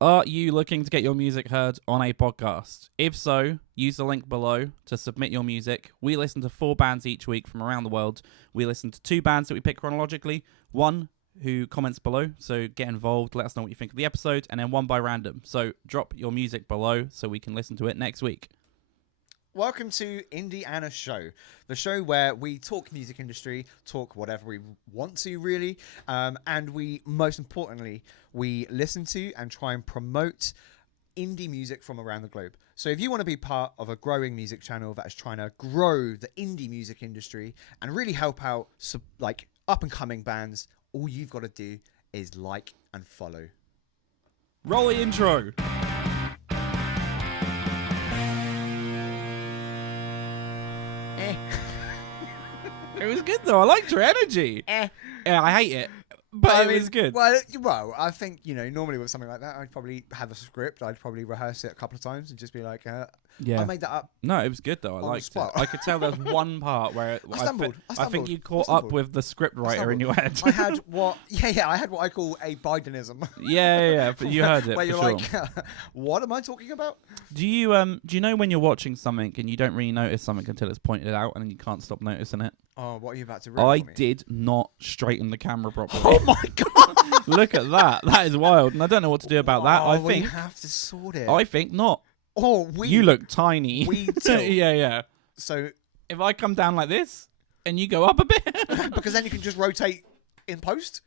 Are you looking to get your music heard on a podcast? If so, use the link below to submit your music. We listen to 4 bands each week from around the world. We listen to 2 bands that we pick chronologically. One who comments below, so get involved, let us know what you think of the episode, and then one by random. So drop your music below so we can listen to it next week. Welcome to Indiana Show, the show where we talk music industry, talk whatever we want to really, and we, most importantly, we listen to and try and promote indie music from around the globe. So if you want to be part of a growing music channel that is trying to grow the indie music industry and really help out like up and coming bands, all you've got to do is like and follow. Roll the intro. It was good though. I liked your energy. Yeah, I hate it, but it was good. Well, I think, normally with something like that, I'd probably have a script. I'd probably rehearse it a couple of times and just be like, I made that up. No, it was good though. I liked it. I could tell there was one part where I stumbled. I think you caught up with the script writer in your head. I had what I call a Bidenism. Yeah. But you heard it. Where you're sure. like, what am I talking about? Do you know when you're watching something and you don't really notice something until it's pointed out and then you can't stop noticing it? Oh, what are you about to read? I did not straighten the camera properly. Oh my god! Look at that. That is wild, and I don't know what to do about that. I think we have to sort it. I think not. Oh, you look tiny. We do. Yeah. So if I come down like this and you go up a bit, because then you can just rotate in post.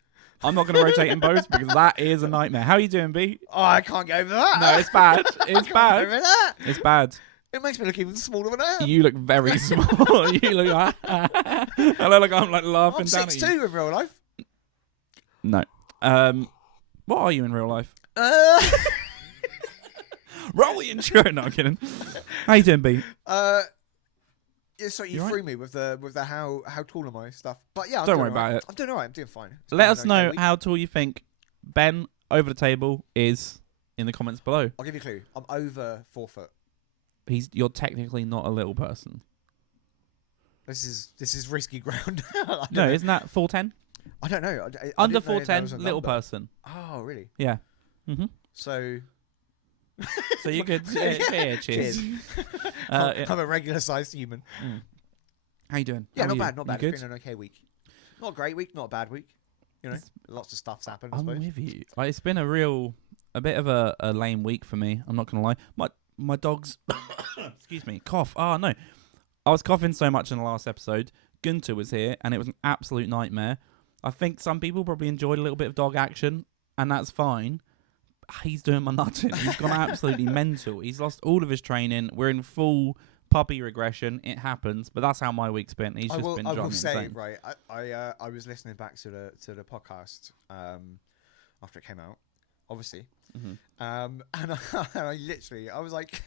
I'm not going to rotate in post because that is a nightmare. How are you doing, B? Oh, I can't get over that. No, it's bad. It's bad. Over that. It's bad. It makes me look even smaller than I am. You look very small. You look like I look like I'm like laughing down at you. I'm 6'2" in real life. No. What are you in real life? Roll the intro. No, I'm kidding. How you doing, B? Yeah, so you threw right? me with the how tall am I stuff. But yeah, Don't worry about it. I'm doing alright. I'm doing fine. Let us know how tall you think Ben over the table is in the comments below. I'll give you a clue. I'm over 4 foot. You're technically not a little person. This is risky ground. No, isn't that 4'10"? I don't know. I Under didn't know there was 4'10", a little number. person. Oh, really? Yeah. Mm-hmm. So You could cheers. I'm a regular sized human. How you doing? Yeah, How not are bad. Not you bad. good? It's been an okay week. Not a great week. Not a bad week. Lots of stuff's happened. I I'm suppose. with you. It's been a bit of a lame week for me. I'm not gonna lie. My dog's excuse me, cough. Oh no, I was coughing so much in the last episode. Gunter was here, and it was an absolute nightmare. I think some people probably enjoyed a little bit of dog action, and that's fine. He's doing my nutting. He's gone absolutely mental. He's lost all of his training. We're in full puppy regression. It happens, but that's how my week's been. He's just been driving me insane. Right. I was listening back to the podcast after it came out, obviously, and I was like,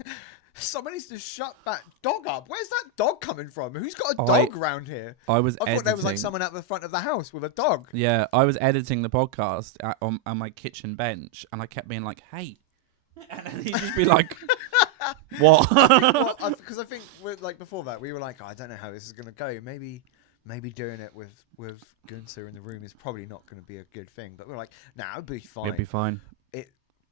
someone needs to shut that dog up. Where's that dog coming from? Who's got a dog around here? I thought there was like someone at the front of the house with a dog. Yeah, I was editing the podcast on my kitchen bench, and I kept being like, "Hey," and then he'd just be like, "What?" Because I think like before that we were like, I don't know how this is gonna go. Maybe doing it with Gunther in the room is probably not going to be a good thing. But we're like, nah, it'd be fine. It'd be fine.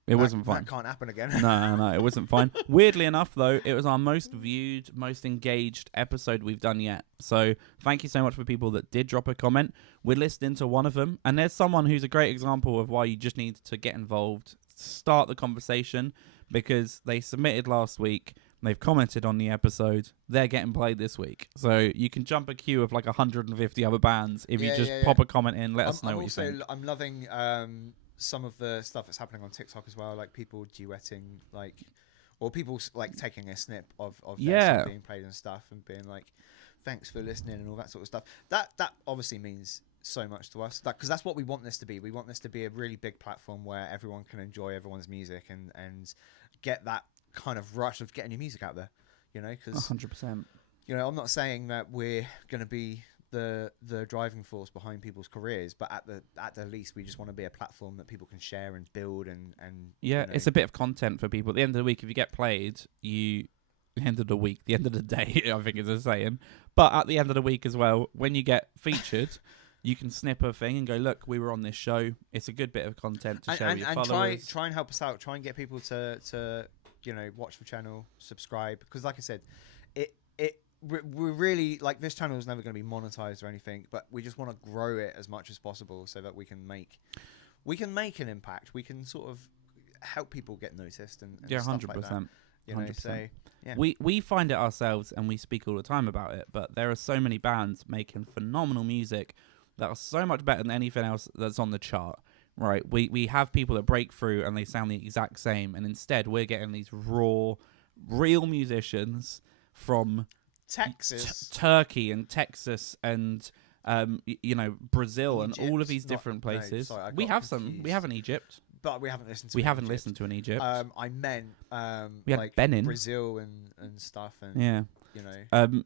It wasn't fine. That can't happen again. No, it wasn't fine. Weirdly enough, though, it was our most viewed, most engaged episode we've done yet. So thank you so much for people that did drop a comment. We're listening to one of them, and there's someone who's a great example of why you just need to get involved, start the conversation, because they submitted last week. They've commented on the episode. They're getting played this week. So you can jump a queue of like 150 other bands if you just pop a comment in, let us know what you think. I'm loving some of the stuff that's happening on TikTok as well, like people duetting, or people like taking a snip of their song being played and stuff and being like, thanks for listening and all that sort of stuff. That obviously means so much to us, because that's what we want this to be. We want this to be a really big platform where everyone can enjoy everyone's music and get that kind of rush of getting your music out there, because 100%. I'm not saying that we're going to be the driving force behind people's careers, but at the least we just want to be a platform that people can share and build and it's a bit of content for people. At the end of the week, if you get played, the end of the day, I think is a saying. But at the end of the week as well, when you get featured, you can snip a thing and go, look, we were on this show. It's a good bit of content to share with your followers. Try and help us out. Try and get people to watch the channel, subscribe, because like I said, we're really like, this channel is never going to be monetized or anything, but we just want to grow it as much as possible so that we can make an impact. We can sort of help people get noticed and yeah, stuff 100%. like that. 100%. So yeah. We find it ourselves and we speak all the time about it, but there are so many bands making phenomenal music that are so much better than anything else that's on the chart, right? We have people that break through and they sound the exact same, and instead we're getting these raw, real musicians from Texas, Turkey and Texas and Brazil Egypt, and all of these different places. No, sorry, we have some. We have in Egypt. But we haven't listened to. We haven't listened to in Egypt. I meant we had like Benin, Brazil and stuff, and yeah,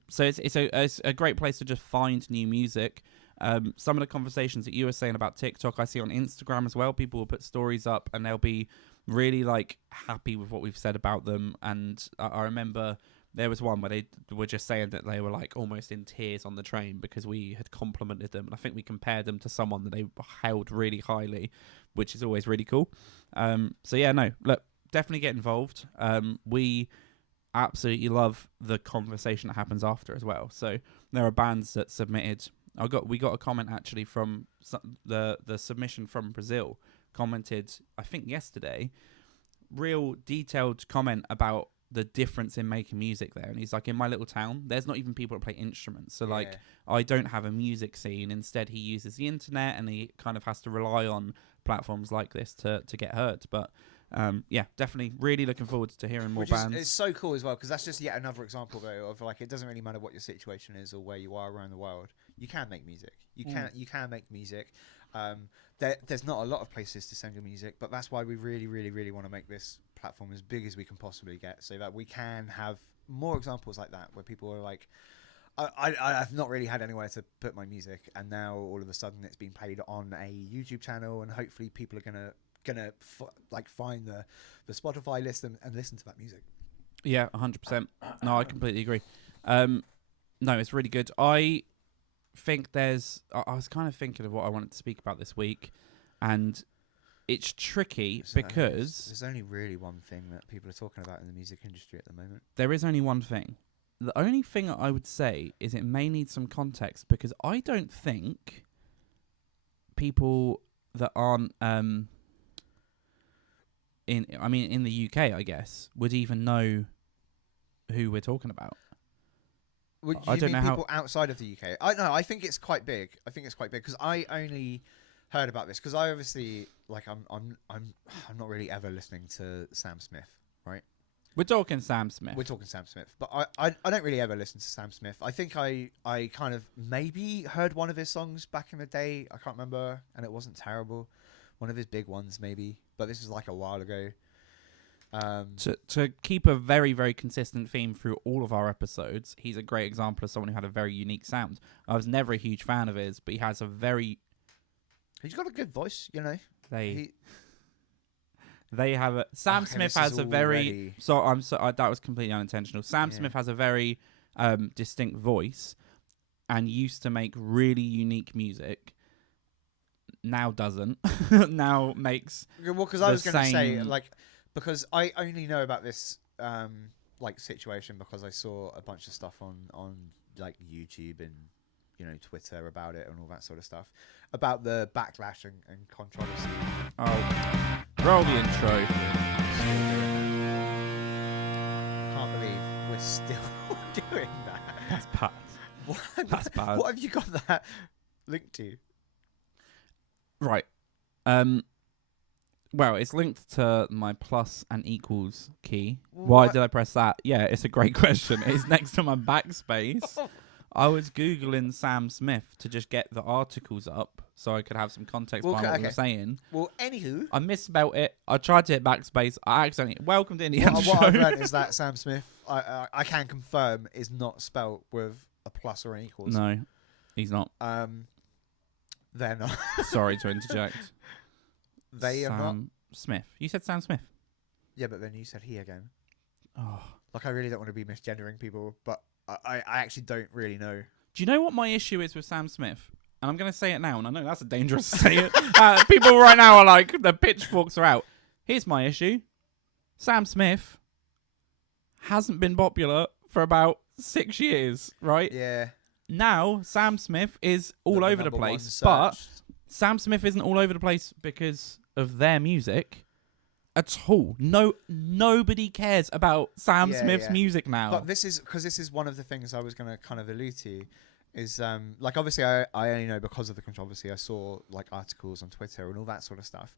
So it's a great place to just find new music. Some of the conversations that you were saying about TikTok, I see on Instagram as well. People will put stories up and they'll be really like happy with what we've said about them. And I remember there was one where they were just saying that they were like almost in tears on the train because we had complimented them. And I think we compared them to someone that they held really highly, which is always really cool. So yeah, no, look, definitely get involved. We absolutely love the conversation that happens after as well. So there are bands that submitted. We got a comment actually from the submission from Brazil. Commented, I think yesterday, real detailed comment about the difference in making music there. And he's like, in my little town, there's not even people that play instruments. So like, I don't have a music scene. Instead, he uses the internet and he kind of has to rely on platforms like this to get heard. But yeah, definitely really looking forward to hearing more bands. It's so cool as well, because that's just yet another example though of like, it doesn't really matter what your situation is or where you are around the world. You can make music. You can make music. There's not a lot of places to send your music, but that's why we really, really, really want to make this platform as big as we can possibly get, so that we can have more examples like that where people are like, I've not really had anywhere to put my music, and now all of a sudden it's being played on a YouTube channel, and hopefully people are gonna find the Spotify list and listen to that music. Yeah, 100%. No, I completely agree. No, it's really good. I think I was kind of thinking of what I wanted to speak about this week, and it's tricky because there's only really one thing that people are talking about in the music industry at the moment. There is only one thing. The only thing I would say is it may need some context, because I don't think people that aren't in the UK, I guess, would even know who we're talking about. I don't know people outside of the UK. I think it's quite big. I think it's quite big because I only heard about this because I obviously I'm not really ever listening to Sam Smith, right? We're talking Sam Smith. But I don't really ever listen to Sam Smith. I think I kind of maybe heard one of his songs back in the day. I can't remember, and it wasn't terrible. One of his big ones maybe, but this was like a while ago. To keep a very, very consistent theme through all of our episodes, he's a great example of someone who had a very unique sound. I was never a huge fan of his, but he has a very... He's got a good voice, you know. They have a... Sam Smith has a very... that was completely unintentional. Sam Smith has a very distinct voice and used to make really unique music. Now doesn't. Now makes... Well, because I was going to say, like... Because I only know about this situation because I saw a bunch of stuff on like YouTube and Twitter about it and all that sort of stuff about the backlash and controversy. Oh, roll the intro. Can't believe we're still doing that. That's bad. That's bad. What have you got that linked to? Right. Well, it's linked to my plus and equals key. Why did I press that? Yeah, it's a great question. It's next to my backspace. I was Googling Sam Smith to just get the articles up so I could have some context behind what we were saying. Well, anywho. I misspelled it. I tried to hit backspace. I accidentally... Welcome to Indiana Show. What I've learned is that Sam Smith, I can confirm, is not spelled with a plus or an equals. No, he's not. They're not. Sorry to interject. They are not. Smith. You said Sam Smith. Yeah, but then you said he again. Oh. Like, I really don't want to be misgendering people, but I actually don't really know. Do you know what my issue is with Sam Smith? and I'm going to say it now, and I know that's a dangerous statement. People right now are like, the pitchforks are out. Here's my issue. Sam Smith hasn't been popular for about 6 years, right? Yeah. Now, Sam Smith is all over the number one place, but searched. Sam Smith isn't all over the place because of their music at all. Nobody cares about Sam Smith's music now. But this is one of the things I was going to kind of allude to. Is like obviously I only know because of the controversy. I saw like articles on Twitter and all that sort of stuff.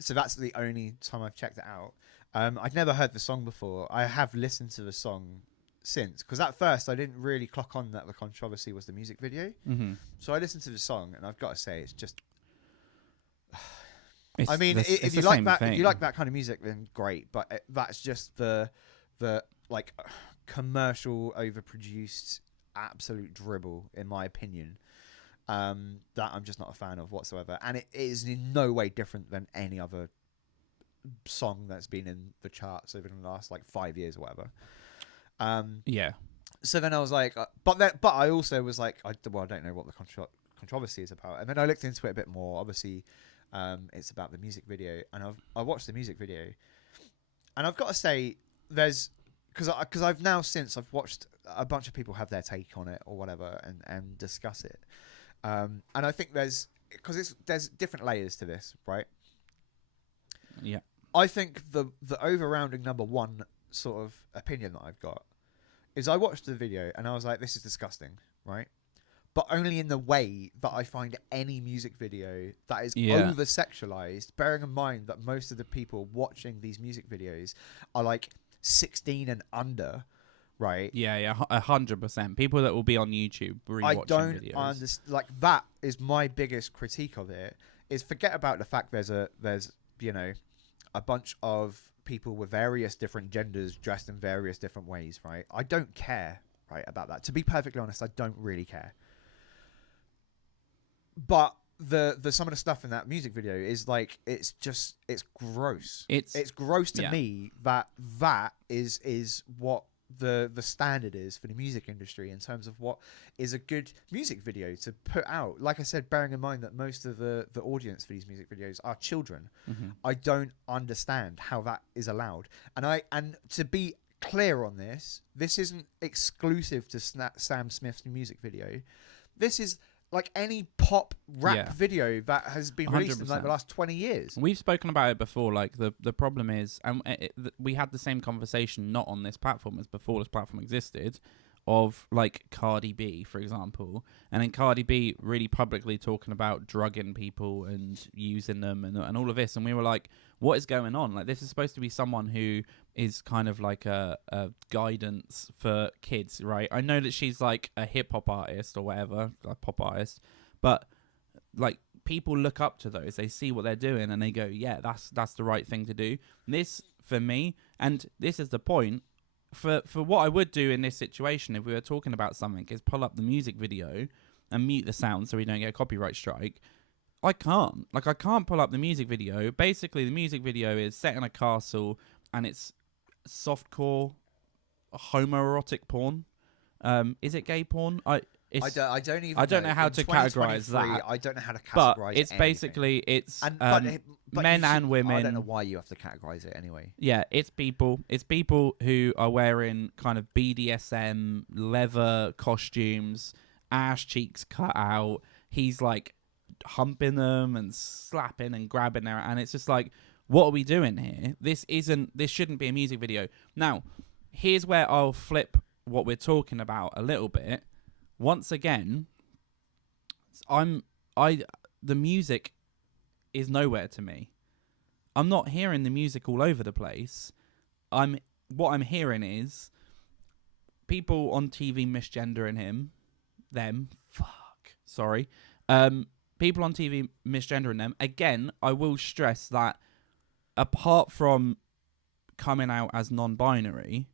So that's the only time I've checked it out. I'd never heard the song before. I have listened to the song since, because at first I didn't really clock on that the controversy was the music video. Mm-hmm. So I listened to the song, and I've got to say it's just. It's I mean, if you like that, if you like that kind of music, then great. But that's just the like commercial, overproduced, absolute dribble, in my opinion, that I'm just not a fan of whatsoever. And it is in no way different than any other song that's been in the charts over the last like 5 years or whatever. Yeah. So then I was like, but I also was like, I don't know what the controversy is about. And then I looked into it a bit more. Obviously, it's about the music video, and I watched the music video, and I've got to say, there's because I've now since I've watched a bunch of people have their take on it or whatever and discuss it, and I think there's different layers to this, right? Yeah. I think the overrounding number one sort of opinion that I've got is I watched the video and I was like, this is disgusting, right? But only in the way that I find any music video that is over sexualized, bearing in mind that most of the people watching these music videos are like 16 and under, right? Yeah, 100%. People that will be on YouTube rewatching videos. I don't understand. Like, that is my biggest critique of it. Is forget about the fact there's you know, a bunch of people with various different genders dressed in various different ways, right? I don't care, right, about that. To be perfectly honest, I don't really care. But the some of the stuff in that music video is like, it's gross. It's gross to me that is what the standard is for the music industry in terms of what is a good music video to put out. Like I said, bearing in mind that most of the audience for these music videos are children, I don't understand how that is allowed. And to be clear on this isn't exclusive to Sam Smith's music video. This is like any pop rap video that has been released 100%. In like the last 20 years. We've spoken about it before. Like the problem is, and we had the same conversation not on this platform as before this platform existed, of like Cardi B, for example, and then Cardi B really publicly talking about drugging people and using them and all of this, and we were like, what is going on? Like, this is supposed to be someone who is kind of like a guidance for kids, right? I know that she's like a hip hop artist or whatever, like pop artist, but like people look up to those. They see what they're doing and they go, yeah, that's the right thing to do. And this, for me, and this is the point, for what I would do in this situation if we were talking about something, is pull up the music video and mute the sound so we don't get a copyright strike. I can't pull up the music video. Basically, the music video is set in a castle and it's softcore homoerotic porn. Is it gay porn? I don't know how to categorize that. I don't know how to categorize but it's anything. Basically but men and women. I don't know why you have to categorize it anyway. Yeah, it's people who are wearing kind of BDSM leather costumes, ass cheeks cut out. He's like humping them and slapping and grabbing there, and it's just like, what are we doing here? This shouldn't be a music video. Now, here's where I'll flip what we're talking about a little bit. Once again, the music is nowhere to me. I'm not hearing the music all over the place. What I'm hearing is people on TV misgendering them. Sorry. People on TV misgendering them. Again, I will stress that apart from coming out as non-binary,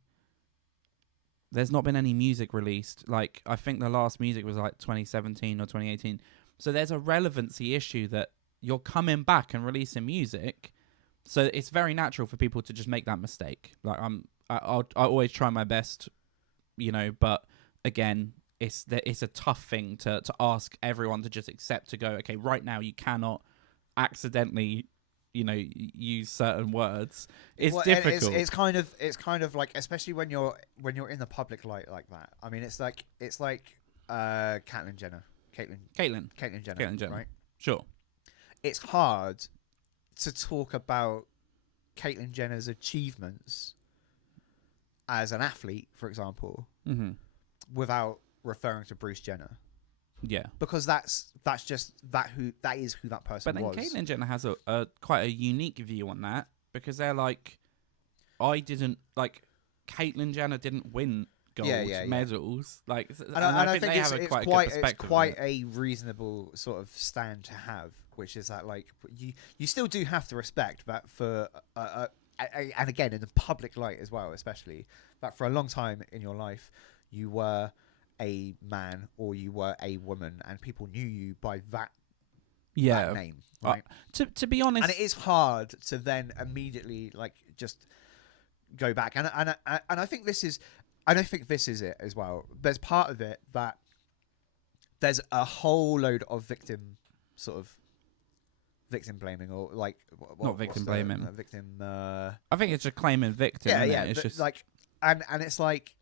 there's not been any music released. Like, I think the last music was like 2017 or 2018. So there's a relevancy issue that you're coming back and releasing music. So it's very natural for people to just make that mistake. Like, I always try my best, you know, but again, it's a tough thing to ask everyone to just accept, to go, okay, right now you cannot accidentally, use certain words. It's difficult. It's kind of like, especially when you're in the public light like that. I mean, it's like Caitlyn Jenner, Caitlyn Jenner, right? Sure. It's hard to talk about Caitlyn Jenner's achievements as an athlete, for example, without referring to Bruce Jenner. Yeah, because that is who that person was. But then Caitlyn Jenner has a quite a unique view on that, because they're like, Caitlyn Jenner didn't win gold medals. Like, and I think they have a quite good perspective. It's quite a reasonable sort of stand to have, which is that, like, you still do have to respect that for and again in the public light as well, especially that for a long time in your life you were a man or you were a woman and people knew you by that name, right? To be honest, and it is hard to then immediately like just go back, and I think this is it as well. There's part of it that there's a whole load of victim blaming, or like not victim blaming. Victim. I think it's just claiming victim. Yeah. It's just like, and it's like,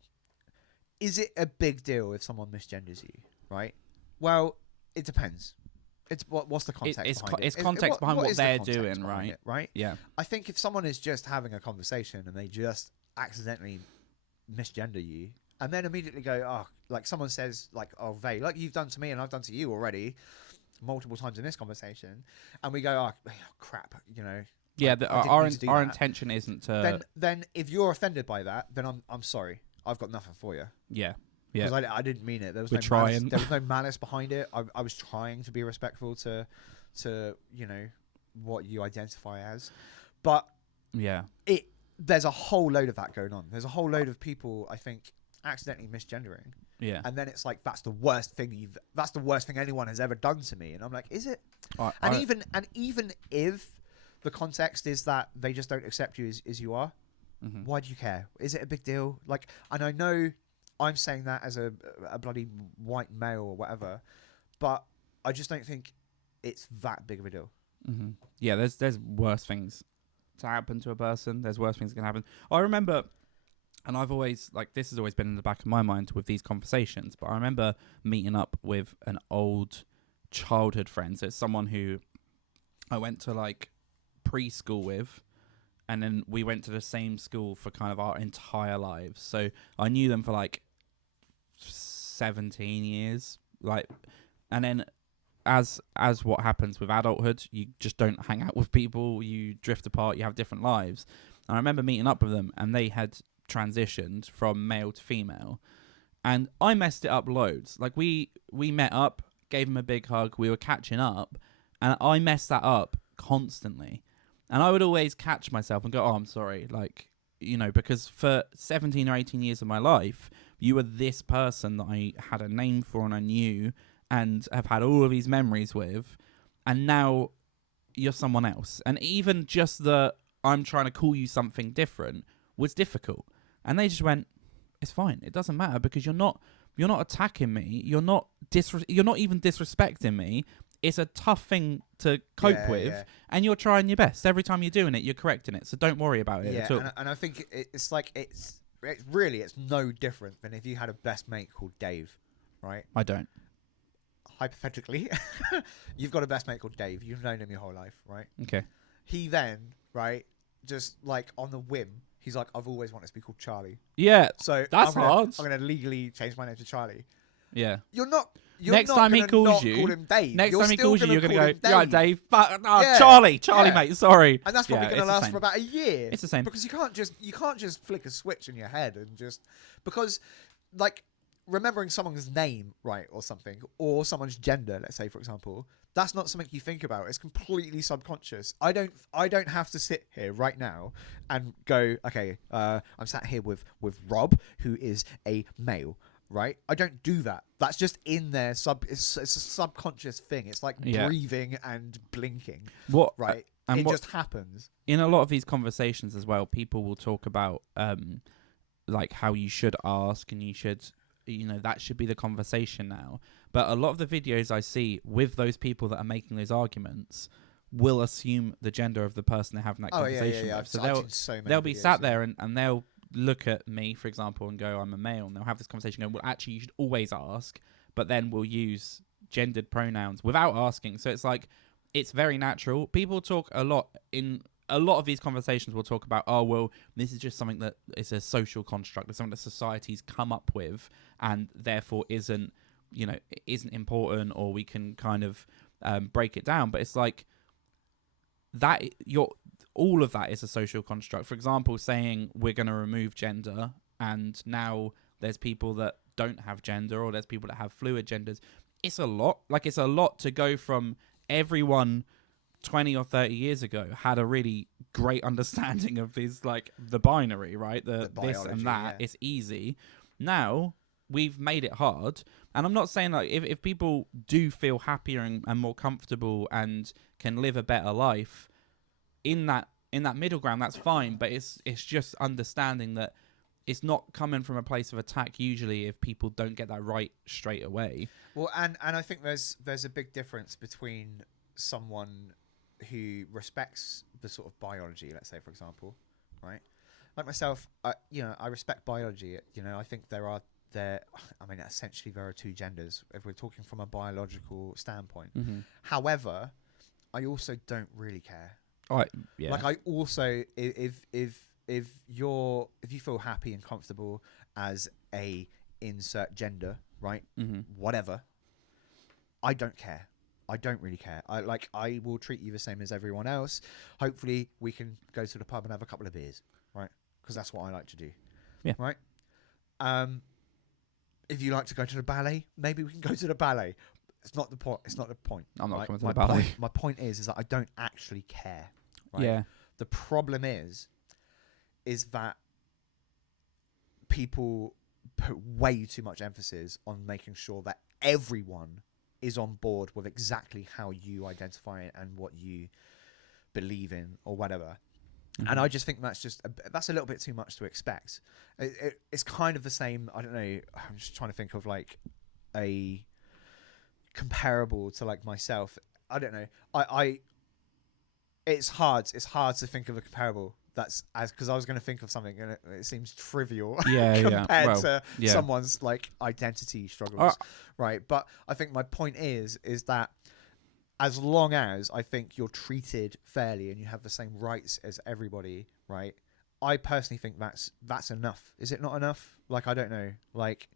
is it a big deal if someone misgenders you? Right. Well, it depends. It's what's the context behind it? It's context behind what they're doing, right? Right. Yeah. I think if someone is just having a conversation and they just accidentally misgender you, and then immediately go, oh, like someone says, like, oh, they, like you've done to me and I've done to you already multiple times in this conversation, and we go, oh crap, Yeah, our intention isn't to. Then if you're offended by that, then I'm sorry, I've got nothing for you. Yeah. Because I didn't mean it. There was there was no malice behind it. I was trying to be respectful to what you identify as, but yeah, there's a whole load of that going on. There's a whole load of people, I think, accidentally misgendering. Yeah. And then it's like, that's the worst thing anyone has ever done to me. And I'm like, is it? Even if the context is that they just don't accept you as you are, why do you care? Is it a big deal? Like, and I know I'm saying that as a bloody white male or whatever, but I just don't think it's that big of a deal. Yeah, there's worse things to happen to a person. There's worse things that can happen. I remember, and I've always, like, this has always been in the back of my mind with these conversations, but I remember meeting up with an old childhood friend. So it's someone who I went to, like, preschool with, and then we went to the same school for kind of our entire lives. So I knew them for, like, 17 years. Like, and then as what happens with adulthood, you just don't hang out with people, you drift apart, you have different lives. And I remember meeting up with them, and they had transitioned from male to female, and I messed it up loads. Like, we met up, gave him a big hug, we were catching up, and I messed that up constantly. And I would always catch myself and go, oh, I'm sorry, like, because for 17 or 18 years of my life, you were this person that I had a name for and I knew and have had all of these memories with, and now you're someone else. And even just the I'm trying to call you something different was difficult. And they just went, it's fine, it doesn't matter, because you're not attacking me, you're not even disrespecting me. It's a tough thing to cope with, and you're trying your best. Every time you're doing it, you're correcting it, so don't worry about it at all. And I think it's like it's no different than if you had a best mate called Dave, right? I don't. Hypothetically, you've got a best mate called Dave. You've known him your whole life, right? Okay. He then, right, just like on the whim, he's like, I've always wanted to be called Charlie. Yeah. So that's hard. I'm going to legally change my name to Charlie. Yeah. You're not next time he calls you, call him Dave. Next time he calls you, you're going to go, right, Dave. Charlie, mate. Sorry. And that's probably going to last for about a year. It's the same, because you can't just flick a switch in your head and just, because like remembering someone's name, right, or something, or someone's gender, let's say, for example, that's not something you think about. It's completely subconscious. I don't have to sit here right now and go, okay, I'm sat here with Rob, who is a male. Right, I don't do that. That's just in there. It's a subconscious thing. It's like breathing and blinking. Right? It just happens. In a lot of these conversations as well, people will talk about like how you should ask and you should that should be the conversation now. But a lot of the videos I see with those people that are making those arguments will assume the gender of the person they're having that conversation with. So they'll be sat there and they'll look at me, for example, and go, I'm a male, and they'll have this conversation going, well, actually, you should always ask, but then we'll use gendered pronouns without asking. So it's like, it's very natural. People talk a lot of these conversations will talk about, oh, well, this is just something that is a social construct. It's something that society's come up with and therefore isn't important, or we can kind of break it down. But it's like that all of that is a social construct. For example, saying we're going to remove gender, and now there's people that don't have gender, or there's people that have fluid genders. It's a lot. Like, it's a lot to go from everyone 20 or 30 years ago had a really great understanding of these, like, the binary, right? The this biology, and that. Yeah. It's easy. Now we've made it hard. And I'm not saying, like, if people do feel happier and more comfortable and can live a better life in that middle ground, that's fine. But it's just understanding that it's not coming from a place of attack usually if people don't get that right straight away. Well, and I think there's a big difference between someone who respects the sort of biology, let's say, for example, right? Like myself, I respect biology. I think essentially there are two genders if we're talking from a biological standpoint. Mm-hmm. However, I also don't really care. Yeah. Like, I also, if you feel happy and comfortable as a insert gender, right? Mm-hmm. Whatever. I don't care. I don't really care. I will treat you the same as everyone else. Hopefully we can go to the pub and have a couple of beers, right? Because that's what I like to do. Yeah. Right? If you like to go to the ballet, maybe we can go to the ballet. It's not the point. I'm not coming to the ballet. My point is that I don't actually care. Right? Yeah. The problem is that people put way too much emphasis on making sure that everyone is on board with exactly how you identify it and what you believe in or whatever. Mm-hmm. And I just think that's a little bit too much to expect. It's kind of the same. I don't know. I'm just trying to think of like a comparable to like myself. I don't know. It's hard to think of a comparable because I was going to think of something and it seems trivial compared to someone's like identity struggles, right? But I think my point is that as long as I think you're treated fairly and you have the same rights as everybody, right? I personally think that's enough. Is it not enough? Like, I don't know. Like,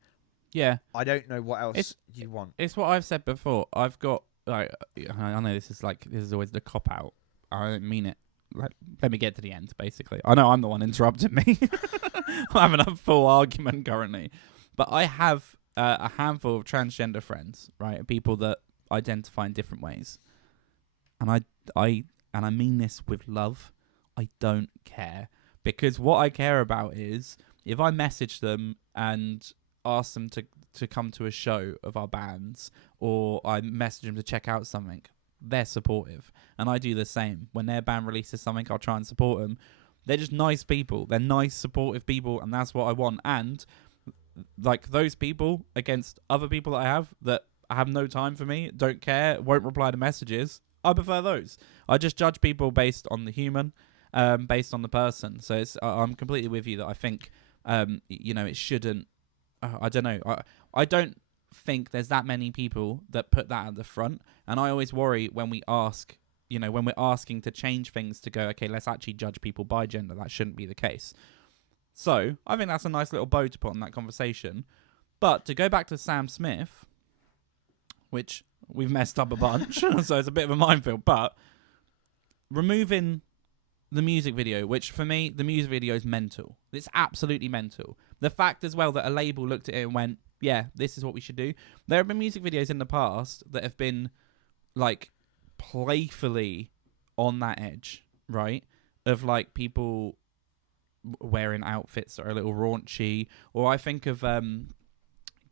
yeah, I don't know what else you want. It's what I've said before. I've got, like, I know this is always the cop out. I don't mean it. Like, let me get to the end, basically. I know I'm the one interrupting me. I'm having a full argument currently. But I have a handful of transgender friends, right? People that identify in different ways. And I mean this with love. I don't care. Because what I care about is if I message them and ask them to come to a show of our bands, or I message them to check out something, they're supportive. And I do the same. When their band releases something, I'll try and support them. They're just nice people. They're nice, supportive people, and that's what I want. And like those people against other people that I have no time for me, don't care, won't reply to messages, I prefer those. I just judge people based on the human, based on the person. So I'm completely with you that I think, it shouldn't. I don't know. I don't think there's that many people that put that at the front, and I always worry when we ask, when we're asking to change things to go, okay, let's actually judge people by gender. That shouldn't be the case. So I think that's a nice little bow to put on that conversation. But to go back to Sam Smith, which we've messed up a bunch, so it's a bit of a minefield, but removing the music video, which for me, the music video is mental. It's absolutely mental. The fact as well that a label looked at it and went, yeah, this is what we should do. There have been music videos in the past that have been like playfully on that edge, right? Of like people wearing outfits that are a little raunchy. Or I think of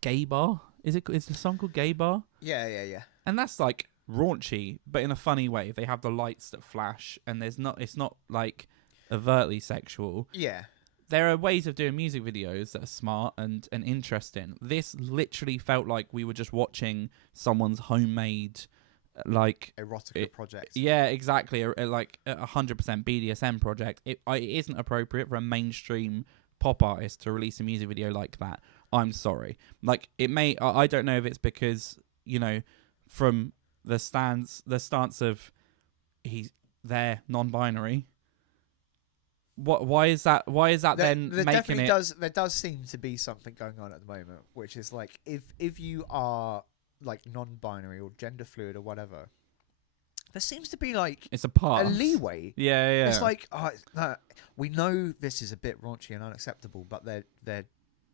Gay Bar. Is the song called Gay Bar? Yeah. And that's like raunchy, but in a funny way. They have the lights that flash, and it's not like overtly sexual. Yeah. there are ways of doing music videos that are smart and interesting. This literally felt like we were just watching someone's homemade, like Erotica project. Yeah, exactly. Like 100% BDSM project. It isn't appropriate for a mainstream pop artist to release a music video like that. I'm sorry. Like it may. I don't know if it's because from the stance of they're non-binary. Why is that? Why is that then there making definitely it? there does seem to be something going on at the moment, which is like if you are like non-binary or gender fluid or whatever, there seems to be like It's a pass. a leeway. Yeah. It's like we know this is a bit raunchy and unacceptable, but they're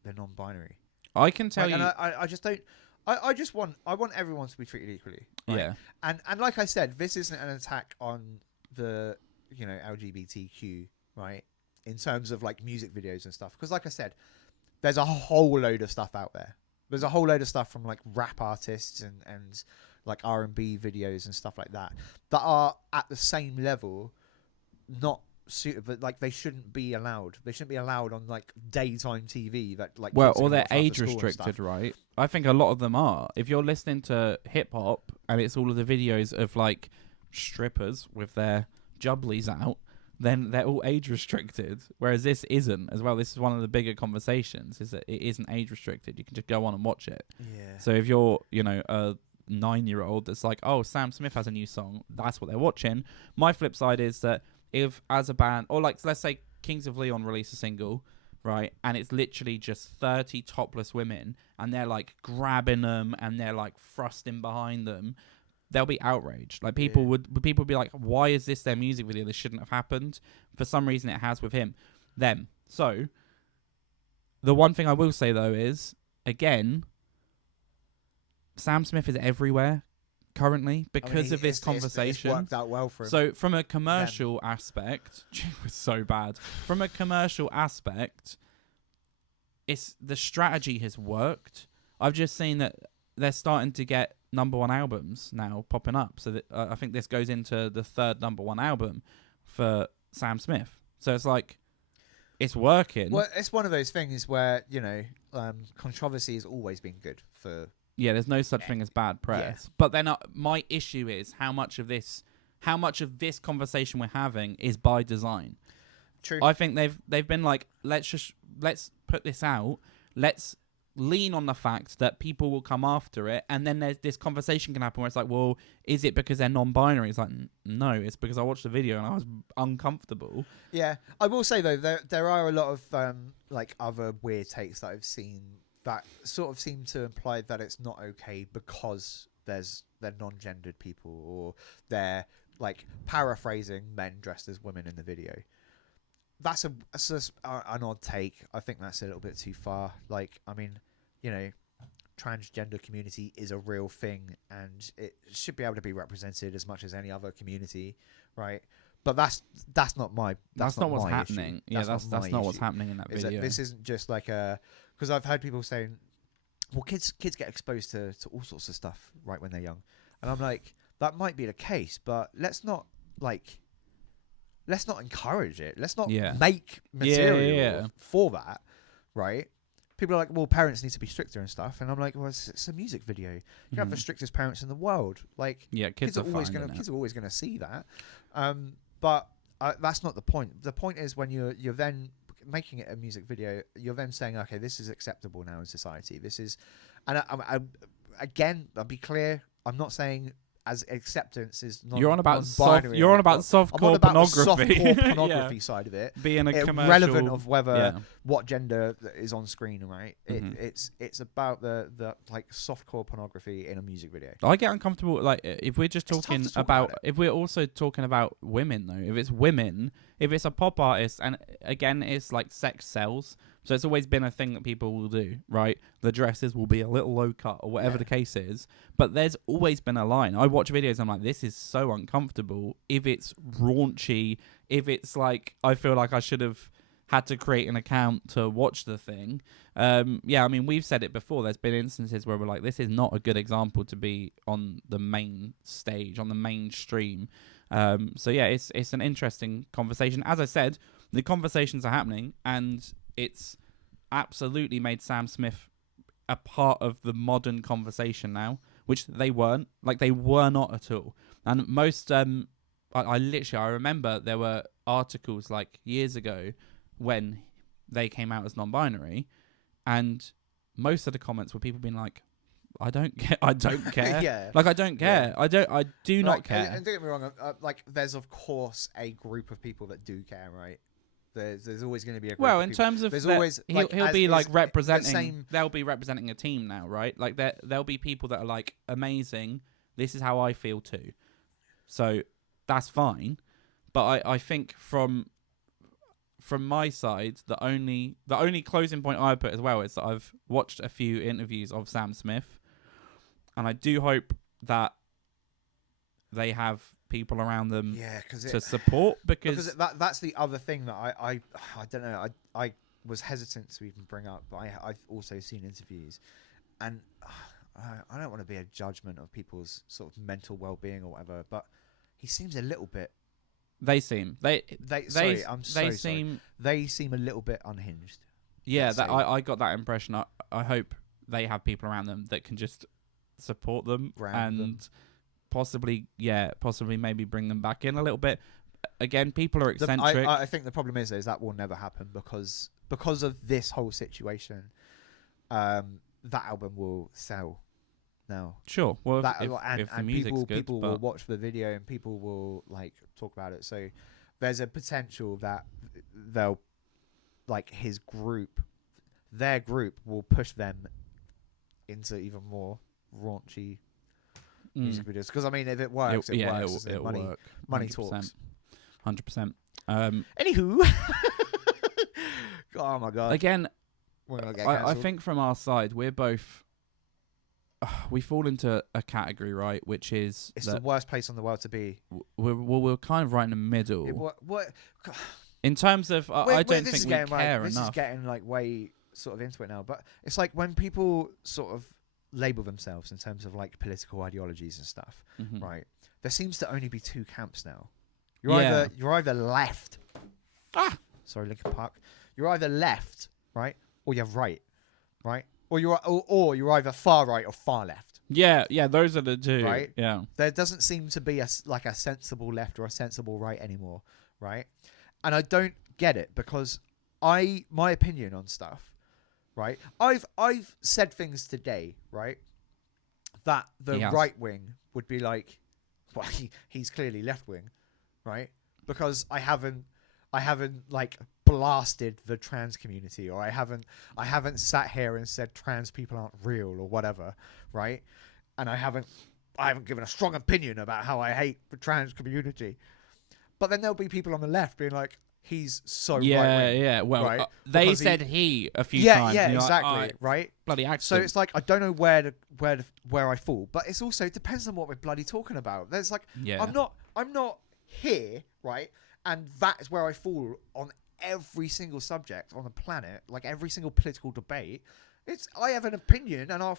non-binary. I can tell you. And I just don't. I want everyone to be treated equally. Right? Yeah. And like I said, this isn't an attack on the LGBTQ, right? In terms of like music videos and stuff, because like I said, there's a whole load of stuff out there. There's a whole load of stuff from like rap artists and like R&B videos and stuff like that are at the same level, not suitable. Like they shouldn't be allowed. They shouldn't be allowed on like daytime TV. That like or they're age restricted, right? I think a lot of them are. If you're listening to hip hop and it's all of the videos of like strippers with their jubblies out, then they're all age restricted. Whereas this isn't as well. This is one of the bigger conversations, is that it isn't age restricted. You can just go on and watch it. Yeah. So if you're, a 9-year-old that's like, oh, Sam Smith has a new song, that's what they're watching. My flip side is that if as a band, or like let's say Kings of Leon release a single, right, and it's literally just 30 topless women and they're like grabbing them and they're like thrusting behind them, they'll be outraged. Like people would be like, why is this their music video? This shouldn't have happened. For some reason it has with them. So the one thing I will say though is, again, Sam Smith is everywhere currently because of this conversation. It's worked out well for him. So from a commercial aspect, it was so bad. From a commercial aspect, the strategy has worked. I've just seen that they're starting to get #1 albums now popping up. So that, I think this goes into the third #1 album for Sam Smith. So it's like, it's working. Well, it's one of those things where, controversy has always been good for... Yeah, there's no such thing as bad press. Yeah. But then my issue is how much of this conversation we're having is by design. True. I think they've been like, let's put this out. Let's lean on the fact that people will come after it, and then there's this conversation can happen where it's like, well, is it because they're non-binary? It's like, no, it's because I watched the video and I was uncomfortable. Yeah, I will say though, there are a lot of like other weird takes that I've seen that sort of seem to imply that it's not okay because they're non-gendered people, or they're like paraphrasing men dressed as women in the video. That's an odd take. I think that's a little bit too far. Like, I mean, transgender community is a real thing, and it should be able to be represented as much as any other community, right? But that's not what's happening. Issue. That's not what's happening in that video. This isn't just like because I've heard people saying, well, kids get exposed to all sorts of stuff right when they're young, and I'm like, that might be the case, but let's not encourage it. Let's not make material for that, right? People are like, well, parents need to be stricter and stuff, and I'm like, well, it's a music video. You can have the strictest parents in the world. Like, kids are always going to see that. But that's not the point. The point is when you're then making it a music video, you're then saying, okay, this is acceptable now in society. This is, and again, I'll be clear. I'm not saying as acceptance is not. You're on about softcore pornography. Softcore pornography side of it being a commercial, irrelevant of whether what gender is on screen, right? It's about the like softcore pornography in a music video. I get uncomfortable like if we're just talking about if we're also talking about women though. If it's women, if it's a pop artist, and again it's like sex sells. So it's always been a thing that people will do, right? The dresses will be a little low cut or whatever the case is. But there's always been a line. I watch videos and I'm like, this is so uncomfortable. If it's raunchy, if it's like, I feel like I should have had to create an account to watch the thing. I mean, we've said it before. There's been instances where we're like, this is not a good example to be on the main stage, on the mainstream. It's an interesting conversation. As I said, the conversations are happening, and it's absolutely made Sam Smith a part of the modern conversation now, which they weren't. Like, they were not at all. And most, I remember there were articles like years ago when they came out as non-binary, and most of the comments were people being like, I don't care. I don't care. Yeah. Like, I don't care. Yeah. I do not care. And don't get me wrong. Like, there's of course a group of people that do care, right? There's always going to be a group. Well, of in people. terms of there's that, always he'll be like representing. same... They'll be representing a team now, right? Like, there'll be people that are like, amazing. This is how I feel too. So that's fine. But I think from my side, the only closing point I would put as well is that I've watched a few interviews of Sam Smith, and I do hope that they have people around them to support, because that's the other thing that I don't know, I was hesitant to even bring up, but I've also seen interviews, and I don't want to be a judgment of people's sort of mental well-being or whatever, but he seems a little bit... They seem a little bit unhinged. Yeah, that I got that impression. I hope they have people around them that can just support them possibly maybe bring them back in a little bit. Again, people are eccentric. I think the problem is that will never happen because of this whole situation. That album will sell now. Sure. Well, if the music's good, people will watch the video and people will like talk about it. So there's a potential that they'll like their group will push them into even more raunchy music videos. Because I mean, if it works, it works. It'll work. Money talks. 100%. Anywho, oh my god. Again, I think from our side, we're both. We fall into a category, right? Which is it's the worst place in the world to be. We're kind of right in the middle. What? In terms of, I don't think we care enough. This is getting like way sort of into it now, but it's like when people sort of label themselves in terms of like political ideologies and stuff, right? There seems to only be two camps now. You're either left. Sorry, Linkin Park. You're either left, right, or you're right, right, or you're either far right or far left. Yeah, those are the two. Right. Yeah. There doesn't seem to be a sensible left or a sensible right anymore, right? And I don't get it because my opinion on stuff, right? I've said things today, right, that the right wing would be like, well, he's clearly left wing, right? Because I haven't like blasted the trans community, or I haven't sat here and said trans people aren't real or whatever, right? And I haven't given a strong opinion about how I hate the trans community. But then there'll be people on the left being like, he's so right-wing. Yeah. Well, right? they said he a few times. Yeah, exactly. Like, right? Bloody accent. So it's like I don't know where I fall, but it's also it depends on what we're bloody talking about. There's like I'm not here, right? And that is where I fall on every single subject on the planet, like every single political debate. I have an opinion, and I'll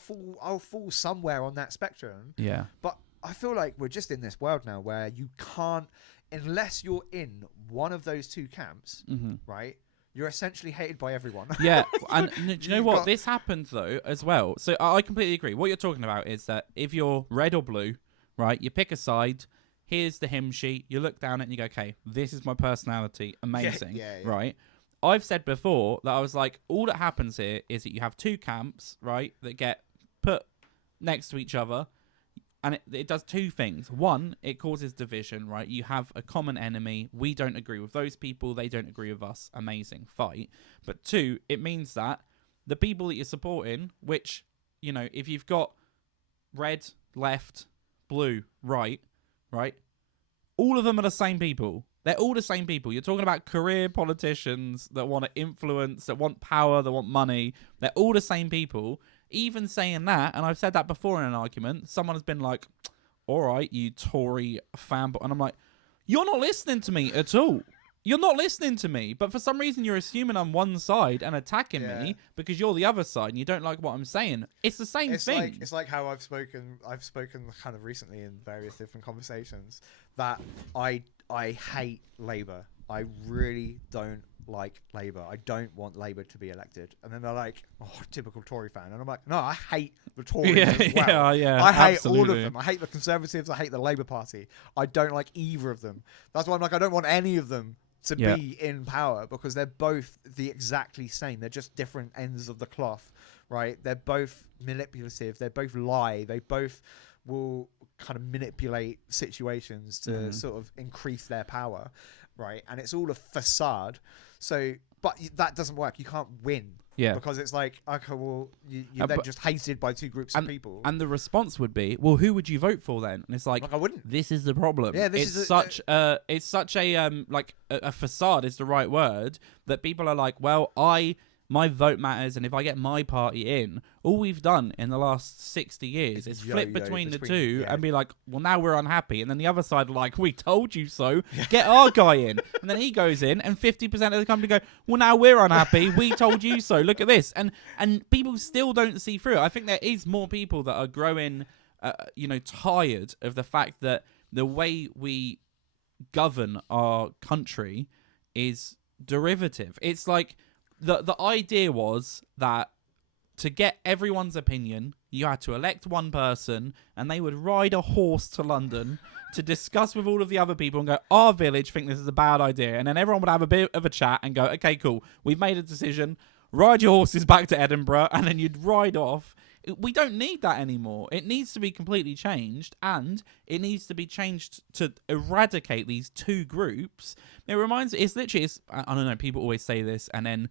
fall somewhere on that spectrum. Yeah. But I feel like we're just in this world now where you can't, unless you're in one of those two camps, right? You're essentially hated by everyone. Yeah, and do you know what? This happens though as well. So I completely agree. What you're talking about is that if you're red or blue, right? You pick a side. Here's the hymn sheet. You look down it and you go, okay, this is my personality. Amazing. Yeah. Right? I've said before that I was like, all that happens here is that you have two camps, right, that get put next to each other. And it does two things. One, it causes division, right? You have a common enemy. We don't agree with those people. They don't agree with us. Amazing. Fight. But two, it means that the people that you're supporting, which, you know, if you've got red, left, blue, right, all of them are the same people. They're all the same people. You're talking about career politicians that want to influence, that want power, that want money. They're all the same people. Even saying that, and I've said that before in an argument, someone has been like, all right, you Tory fanboy. And I'm like, you're not listening to me at all. You're not listening to me. But for some reason, you're assuming I'm one side and attacking me because you're the other side and you don't like what I'm saying. It's the same thing. It's like how I've spoken kind of recently in various different conversations that I hate Labour. I really don't like Labour. I don't want Labour to be elected. And then they're like, oh, typical Tory fan. And I'm like, no, I hate the Tories as well. I hate all of them. I hate the Conservatives. I hate the Labour Party. I don't like either of them. That's why I'm like, I don't want any of them to be in power, because they're both the exactly same. They're just different ends of the cloth, right? They're both manipulative. They both lie. They both will kind of manipulate situations to sort of increase their power, right? And it's all a facade. So, but that doesn't work. You can't win. Yeah. Because it's like, okay, well, you're then just hated by two groups of people. And the response would be, well, who would you vote for then? And it's like I wouldn't. This is the problem. Yeah, it's such a like a facade is the right word, that people are like, well, my vote matters, and if I get my party in, all we've done in the last 60 years is flip between the two and be like, well, now we're unhappy. And then the other side are like, we told you so. Get our guy in. And then he goes in, and 50% of the company go, well, now we're unhappy. We told you so. Look at this. And people still don't see through it. I think there is more people that are growing, tired of the fact that the way we govern our country is derivative. It's like, the idea was that to get everyone's opinion, you had to elect one person, and they would ride a horse to London to discuss with all of the other people and go, our village think this is a bad idea. And then everyone would have a bit of a chat and go, okay, cool, we've made a decision. Ride your horses back to Edinburgh, and then you'd ride off. We don't need that anymore. It needs to be completely changed, and it needs to be changed to eradicate these two groups. It reminds, I don't know, people always say this, and then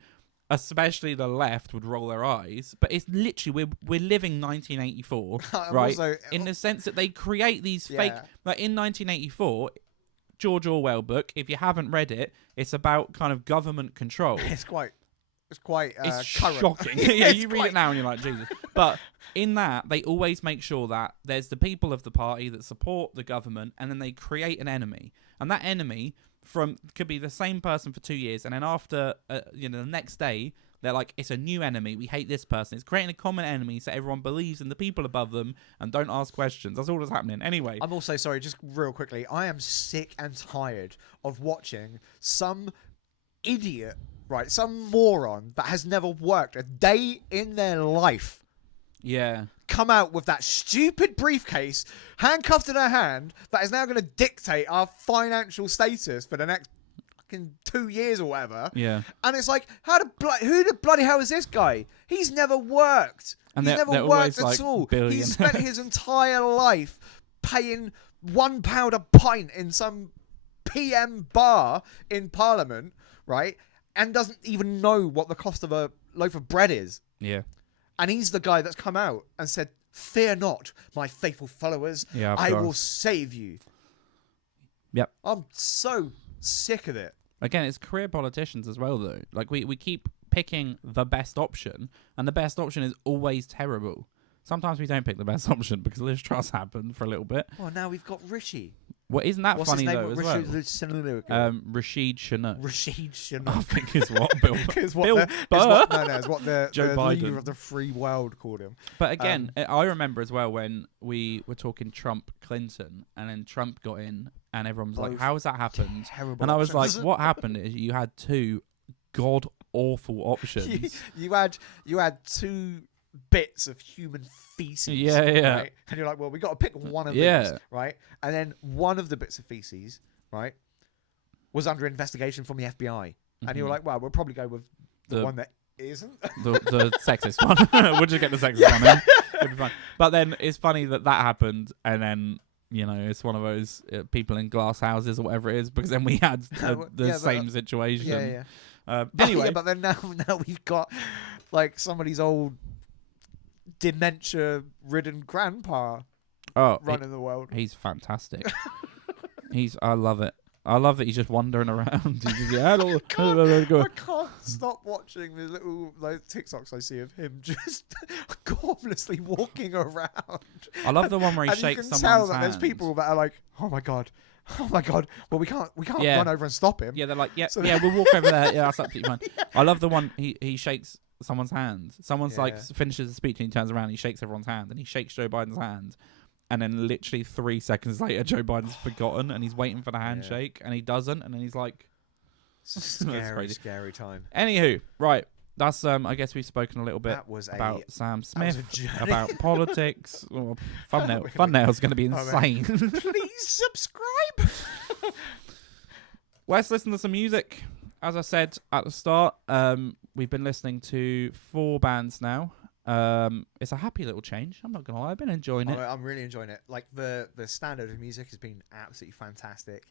especially the left would roll their eyes, but it's literally we're living 1984, right? Also, in the sense that they create these fake, like in 1984, George Orwell book. If you haven't read it, it's about kind of government control. It's quite shocking. Yeah, you read it now and you're like, Jesus. But in that, they always make sure that there's the people of the party that support the government, and then they create an enemy, and that enemy could be the same person for 2 years, and then after the next day they're like, it's a new enemy, we hate this person. It's creating a common enemy so everyone believes in the people above them and don't ask questions. That's all that's happening. Anyway, I'm also sorry, just real quickly, I am sick and tired of watching some idiot, right, some moron that has never worked a day in their life come out with that stupid briefcase handcuffed in her hand that is now going to dictate our financial status for the next fucking 2 years or whatever. Yeah. And it's like, who the bloody hell is this guy? He's never worked. He's never worked at all. He's spent his entire life paying £1 a pint in some PM bar in Parliament, right? And doesn't even know what the cost of a loaf of bread is. Yeah. And he's the guy that's come out and said, fear not, my faithful followers. I will save you. Yep. I'm so sick of it. Again, it's career politicians as well, though. Like, we keep picking the best option, and the best option is always terrible. Sometimes we don't pick the best option because Liz Truss happened for a little bit. Well, now we've got Rishi. Well, isn't that funny, though, as well? Rashid Sunak. Rashid Sunak. I think is what Bill it's what the Joe Biden, leader of the free world, called him. But again, I remember as well when we were talking Trump-Clinton, and then Trump got in, and everyone was like, how has that happened? Terrible and I was options. like, what happened is you had two god-awful options. you had two bits of human feces. Yeah. Right? And you're like, well, we got to pick one of these, right? And then one of the bits of feces, right, was under investigation from the FBI. Mm-hmm. And you were like, well, we'll probably go with the one that isn't. The sexist one. We'll just get the sexist one in. It'll be fine. But then it's funny that happened, and then, it's one of those people in glass houses or whatever it is, because then we had the same situation. Yeah. Anyway. But then now we've got like somebody's old dementia-ridden grandpa running the world. He's fantastic. I love it. I love that he's just wandering around. He's just, I can't stop watching the little TikToks I see of him just gormlessly walking around. I love the one where he shakes someone's hand. You can tell that there's people that are like, oh my god. Well, we can't run over and stop him. Yeah, they're like, we'll walk over there. Yeah, that's absolutely fine. I love the one he shakes someone's hand. Someone's finishes the speech and he turns around and he shakes everyone's hand, and he shakes Joe Biden's hand, and then literally 3 seconds later Joe Biden's forgotten and he's waiting for the handshake and he doesn't, and then he's like, Scary time. Anywho, right. That's I guess we've spoken a little bit That was about Sam that was Smith, a journey. about politics. Oh, thumbnail's going to be insane. Please subscribe. Let's listen to some music. As I said at the start, we've been listening to 4 bands now. It's a happy little change. I'm not gonna lie, I've been enjoying it. I'm really enjoying it. Like the standard of music has been absolutely fantastic.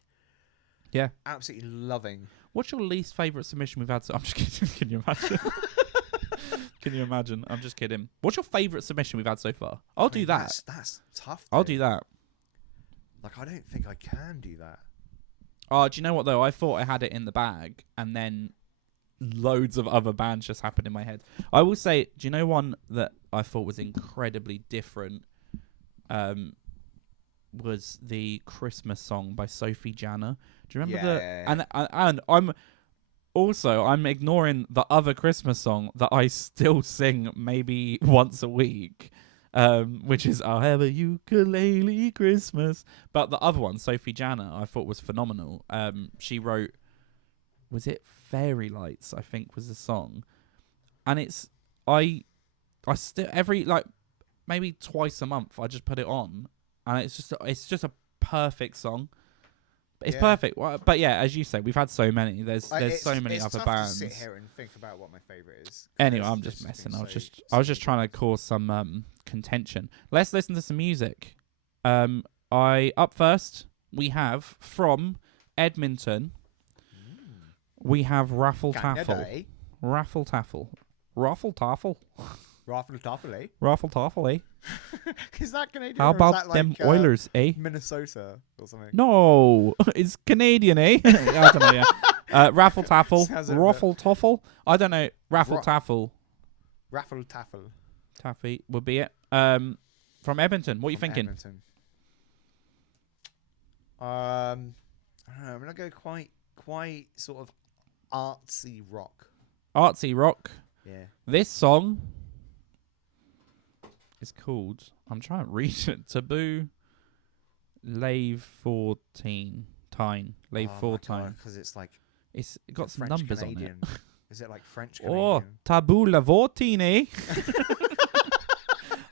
Yeah, Absolutely loving. what's your least favourite submission we've had? I'm just kidding. Can you imagine? Can you imagine? I'm just kidding. What's your favourite submission we've had so far? I'll do that. That's tough. I'll though. do that. Like I don't think I can do that. Oh, do you know what though? I thought I had it in the bag, and then loads of other bands just happened in my head. I will say, do you know one that I thought was incredibly different? Was the Christmas song by Sophie Janna. Do you remember Yeah. And I'm ignoring the other Christmas song that I still sing maybe once a week, which is "I'll Have a Ukulele Christmas." But the other one, Sophie Janna, I thought was phenomenal. She wrote, was it Fairy Lights? I think was the song, and I still maybe twice a month I just put it on, and it's just a perfect song. It's perfect. But yeah, as you say, we've had so many. There's so many other bands. It's tough to sit here and think about what my favourite is. Anyway, I'm just messing. I was just trying to cause some contention. Let's listen to some music. Up first we have from Edmonton. We have Rafltafl. Rafltafl. Rafltafl. Rafltafl, eh? Rafltafl, eh? Is that Canadian? How or is about that them like, Oilers, eh? Minnesota or something? No, it's Canadian, eh? I don't know. Yeah. Rafltafl. Sounds a bit- Rafltafl. I don't know. Rafltafl. Rafltafl. Taffy would be it. From Edmonton. What are you thinking? Edmonton. I don't know. I'm gonna go quite sort of artsy rock. Artsy rock. Yeah. This song is called, I'm trying to read it, Taboo Lave 14. Lave 14. Because it's like It's got some French numbers Canadian. on it. Is it like French Canadian? Oh, Taboo La 14, eh?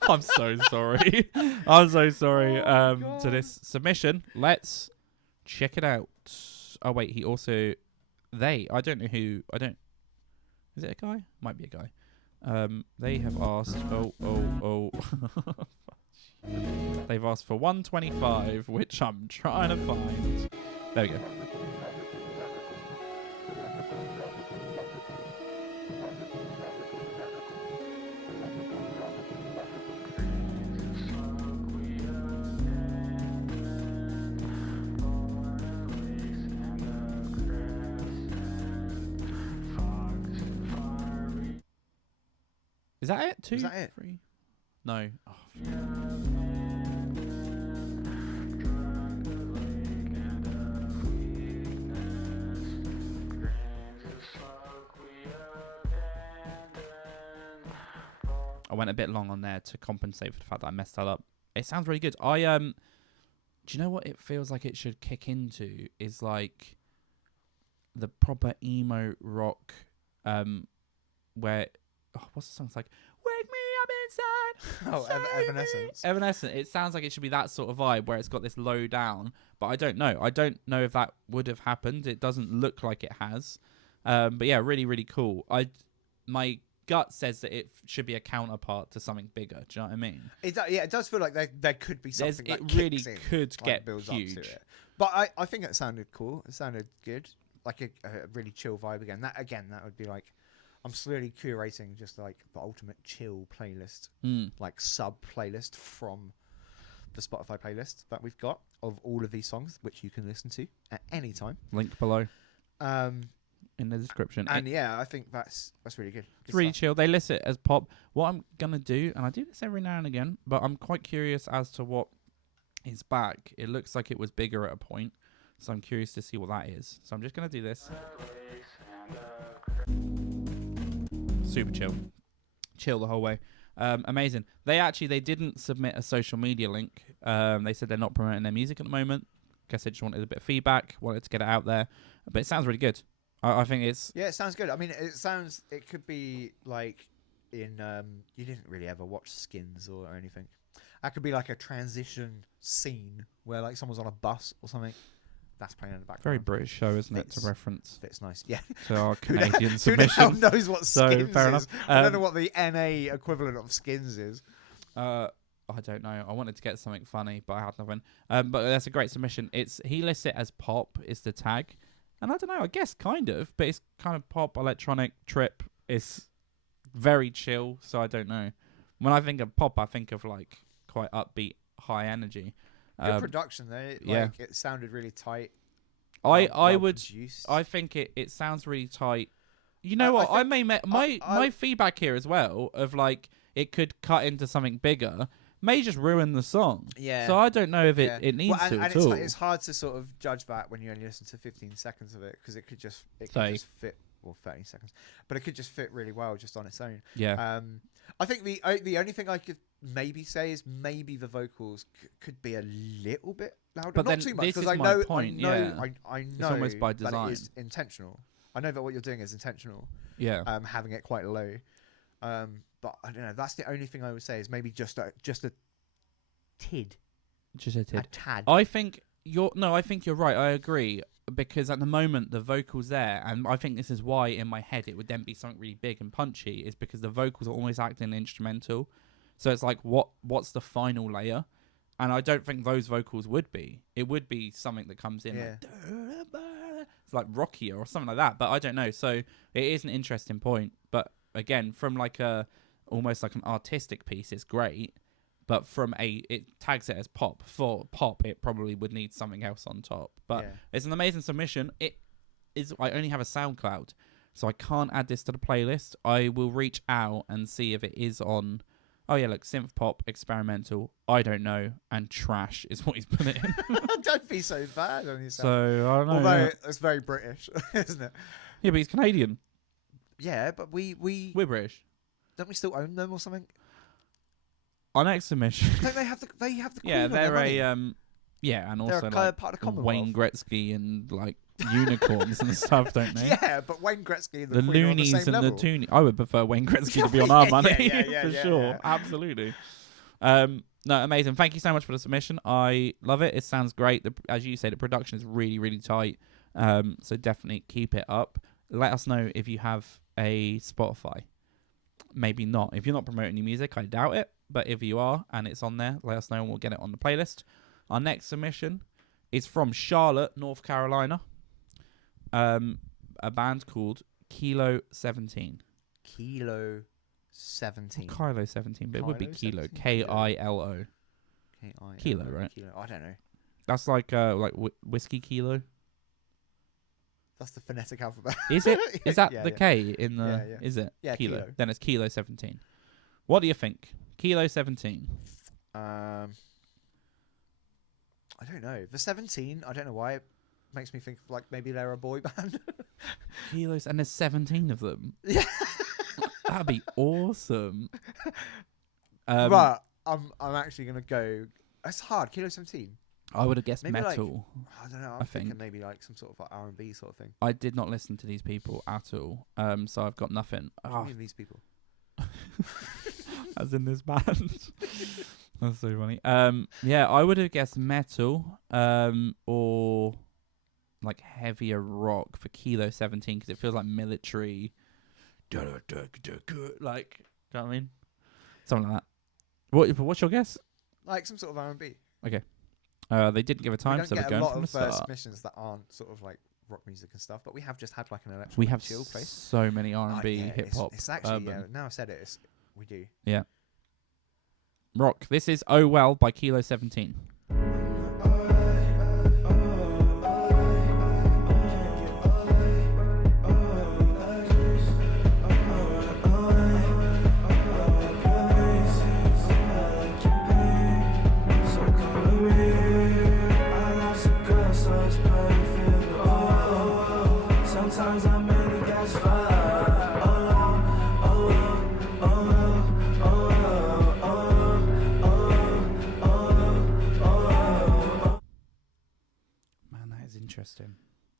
I'm so sorry. I'm so sorry to this submission. Let's check it out. Oh, wait, I don't know who, is it a guy? Might be a guy. They have asked, they've asked for 125, which I'm trying to find. There we go. Is that it? 2? Is that it? 3? No. Oh, I went a bit long on there to compensate for the fact that I messed that up. It sounds really good. Do you know what it feels like it should kick into is like the proper emo rock, where what's the song? It's like "Wake Me Up Inside." Oh, Evanescence. Evanescence. It sounds like it should be that sort of vibe where it's got this low down, but I don't know. I don't know if that would have happened. It doesn't look like it has. But yeah, really, really cool. My gut says that it should be a counterpart to something bigger. Do you know what I mean? It does feel like there could be something that it really kicks in, could like, get builds huge. up to it. But I think it sounded cool. It sounded good. Like a really chill vibe again. That would be like, I'm slowly curating just like the ultimate chill playlist, like sub playlist from the Spotify playlist that we've got of all of these songs, which you can listen to at any time. Link below. In the description. And yeah, I think that's really good. It's really chill. They list it as pop. What I'm gonna do, and I do this every now and again, but I'm quite curious as to what is back. It looks like it was bigger at a point, so I'm curious to see what that is. So I'm just gonna do this. Super chill the whole way. Amazing. They didn't submit a social media link. They said they're not promoting their music at the moment. Guess they just wanted a bit of feedback, wanted to get it out there. But it sounds really good. I think it's Yeah, it sounds good. I mean, it could be like in you didn't really ever watch Skins or anything. That could be like a transition scene where like someone's on a bus or something. That's playing in the background. very British show, isn't it? To Fits. reference Fits nice. Yeah. to our Canadian Who the submission. hell knows what So, Skins fair is? enough. I don't know what the NA equivalent of Skins is. I don't know. I wanted to get something funny, but I had nothing. But that's a great submission. He lists it as pop is the tag, and I don't know. I guess kind of, but it's kind of pop, electronic, trip. It's very chill, so I don't know. When I think of pop, I think of like quite upbeat, high energy. Good production though. Yeah. It sounded really tight. I would. Produced. I think it sounds really tight. You know what? I may my feedback here as well of like it could cut into something bigger. May just ruin the song. Yeah. So I don't know if it needs and to at it's all. it's hard to sort of judge that when you only listen to 15 seconds of it because it could just fit. Well, 30 seconds, but it could just fit really well just on its own. Yeah. I think the only thing I could maybe say is maybe the vocals could be a little bit louder, But not then too much this because is I my know, point, I know, yeah. I know It's almost by that design. it is intentional. I know that what you're doing is intentional. Yeah. Having it quite low, but I don't know. That's the only thing I would say is maybe just a tid, Just a tid. a tad. I think you're right. I agree because at the moment the vocals there, and I think this is why in my head it would then be something really big and punchy, is because the vocals are almost acting instrumental. So it's like what's the final layer? And I don't think those vocals would be. It would be something that comes in like, it's like rockier or something like that. But I don't know. So it is an interesting point. But again, from like almost like an artistic piece, it's great. But it tags it as pop. For pop, it probably would need something else on top. But it's an amazing submission. I only have a SoundCloud, so I can't add this to the playlist. I will reach out and see if it is on. Oh yeah, look, synth pop, experimental, I don't know, and trash is what he's put it in. Don't be so bad on yourself. So I don't know. Although it's very British, isn't it? Yeah, but he's Canadian. Yeah, but we're British. Don't we still own them or something? Our next submission. Don't they have the Queen Yeah, on they're their money? yeah, and They're also a like part of the Wayne Commonwealth. Gretzky and like unicorns and stuff, don't they? Yeah, but Wayne Gretzky and The Queen are on the loonies same and level. the toonies. I would prefer Wayne Gretzky to be on our money for sure. yeah. Absolutely. No, amazing. Thank you so much for the submission. I love it. It sounds great. As you say, the production is really, really tight. So definitely keep it up. Let us know if you have a Spotify. Maybe not. If you're not promoting your music, I doubt it. But if you are and it's on there, let us know and we'll get it on the playlist. Our next submission is from Charlotte, North Carolina. A band called Kilo 17. Kilo 17. Kilo 17, but it would be Kilo. 17? Kilo. Kilo, right? Kilo. I don't know. That's like whiskey kilo. That's the phonetic alphabet. Is it? Is that Yeah, the yeah. K in the? Yeah, yeah. Is it? Yeah, Kilo. kilo. Then it's Kilo 17. What do you think? Kilo 17. I don't know. The 17, I don't know why it makes me think like maybe they're a boy band. Kilos, and there's 17 of them. Yeah. That'd be awesome. But I'm actually gonna go. It's hard. Kilo 17. I would have guessed Maybe metal. I don't know. I I'm thinking think. maybe like some sort of like R&B sort of thing. I did not listen to these people at all. So I've got nothing. What do you mean these people? As in this band. That's so funny. Yeah, I would have guessed metal, or like heavier rock for Kilo 17 because it feels like military. Like, do you know what I mean? Something like that. What's your guess? Like some sort of R&B. Okay. They didn't give a time, so we we're don't going get a from lot the of start. submissions that aren't sort of like rock music and stuff, but we have just had like an electronic We have chill place. so many R&B, Yeah, hip hop, It's actually urban. now I've said it. We do. Yeah. Rock. This is Oh Well by Kilo 17. Sometimes I'm in the gas fire.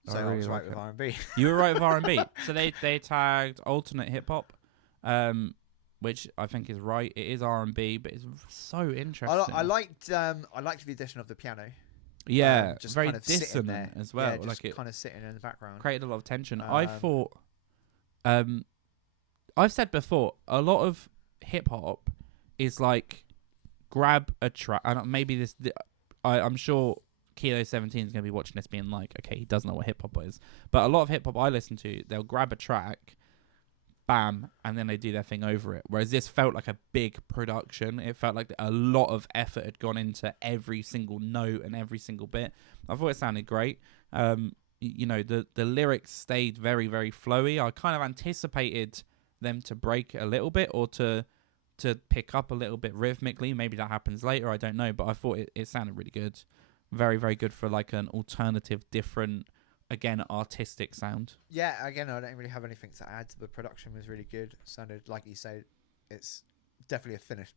So I was right with R&B. You were right with R&B. So they tagged alternate hip hop, which I think is right. It is R&B, but it's so interesting. I liked the addition of the piano. Yeah, just very kind of sitting there dissonant as well. Yeah, just like it kind of sitting in the background. created a lot of tension. I thought, Um, I've said before, a lot of hip hop is like grab a track, and maybe I'm sure Kilo 17 is going to be watching this being like, okay, he doesn't know what hip hop is. But a lot of hip hop I listen to, they'll grab a track, bam, and then they do their thing over it. Whereas this felt like a big production. It felt like a lot of effort had gone into every single note and every single bit. I thought it sounded great. You know, the lyrics stayed very, very flowy. I kind of anticipated them to break a little bit or to pick up a little bit rhythmically. Maybe that happens later, I don't know. But I thought it sounded really good. Very, very good for like an alternative, different, again, artistic sound. Yeah, again, I don't really have anything to add. The production was really good. Sounded, like you said, it's definitely a finished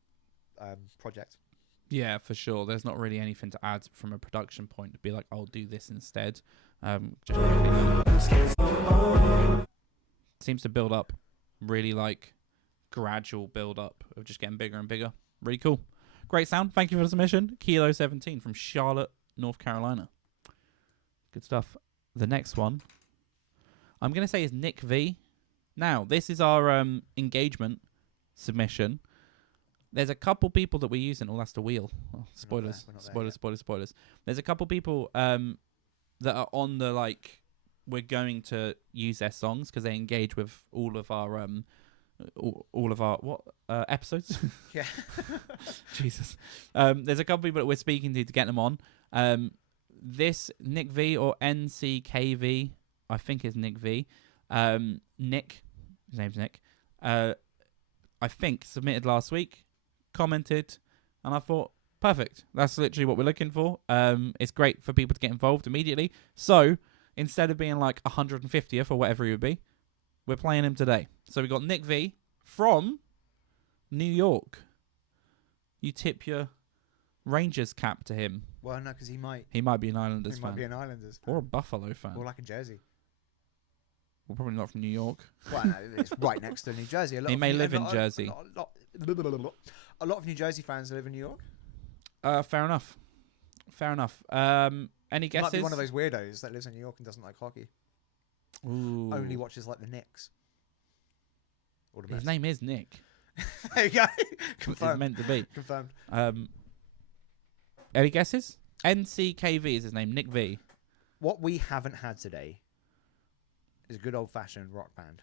project. Yeah, for sure. There's not really anything to add from a production point to be like, I'll do this instead. Seems to build up, really like gradual build up of just getting bigger and bigger. Really cool. Great sound. Thank you for the submission. Kilo 17 from Charlotte, North Carolina. Good stuff. The next one, I'm going to say is Nckv. Now, this is our engagement submission. There's a couple people that we're using. Oh, that's the wheel. Oh, spoilers. Spoilers. There's a couple people that are on the, like, we're going to use their songs because they engage with all of our episodes. Yeah. Jesus. There's a couple people that we're speaking to get them on. This Nckv or Nckv, I think is Nckv. Nick, his name's Nick. I think submitted last week, commented, and I thought, perfect. That's literally what we're looking for. It's great for people to get involved immediately. So instead of being like 150th or whatever it would be, we're playing him today. So we got Nckv from New York. You tip your Rangers cap to him. Well, no, because he might be an Islanders fan. He might be an Islanders fan. Or a Buffalo fan. Or like a Jersey. Well, probably not from New York. Well, no, it's right next to New Jersey. He may live in Jersey. A lot of New Jersey fans live in New York. Fair enough. Any guesses? Might be one of those weirdos that lives in New York and doesn't like hockey. Ooh. Only watches like the Knicks. Or the His name is Nick. There you go. It's Confirmed. meant to be. Confirmed. Any guesses? Nckv is his name. Nckv. What we haven't had today is a good old-fashioned rock band.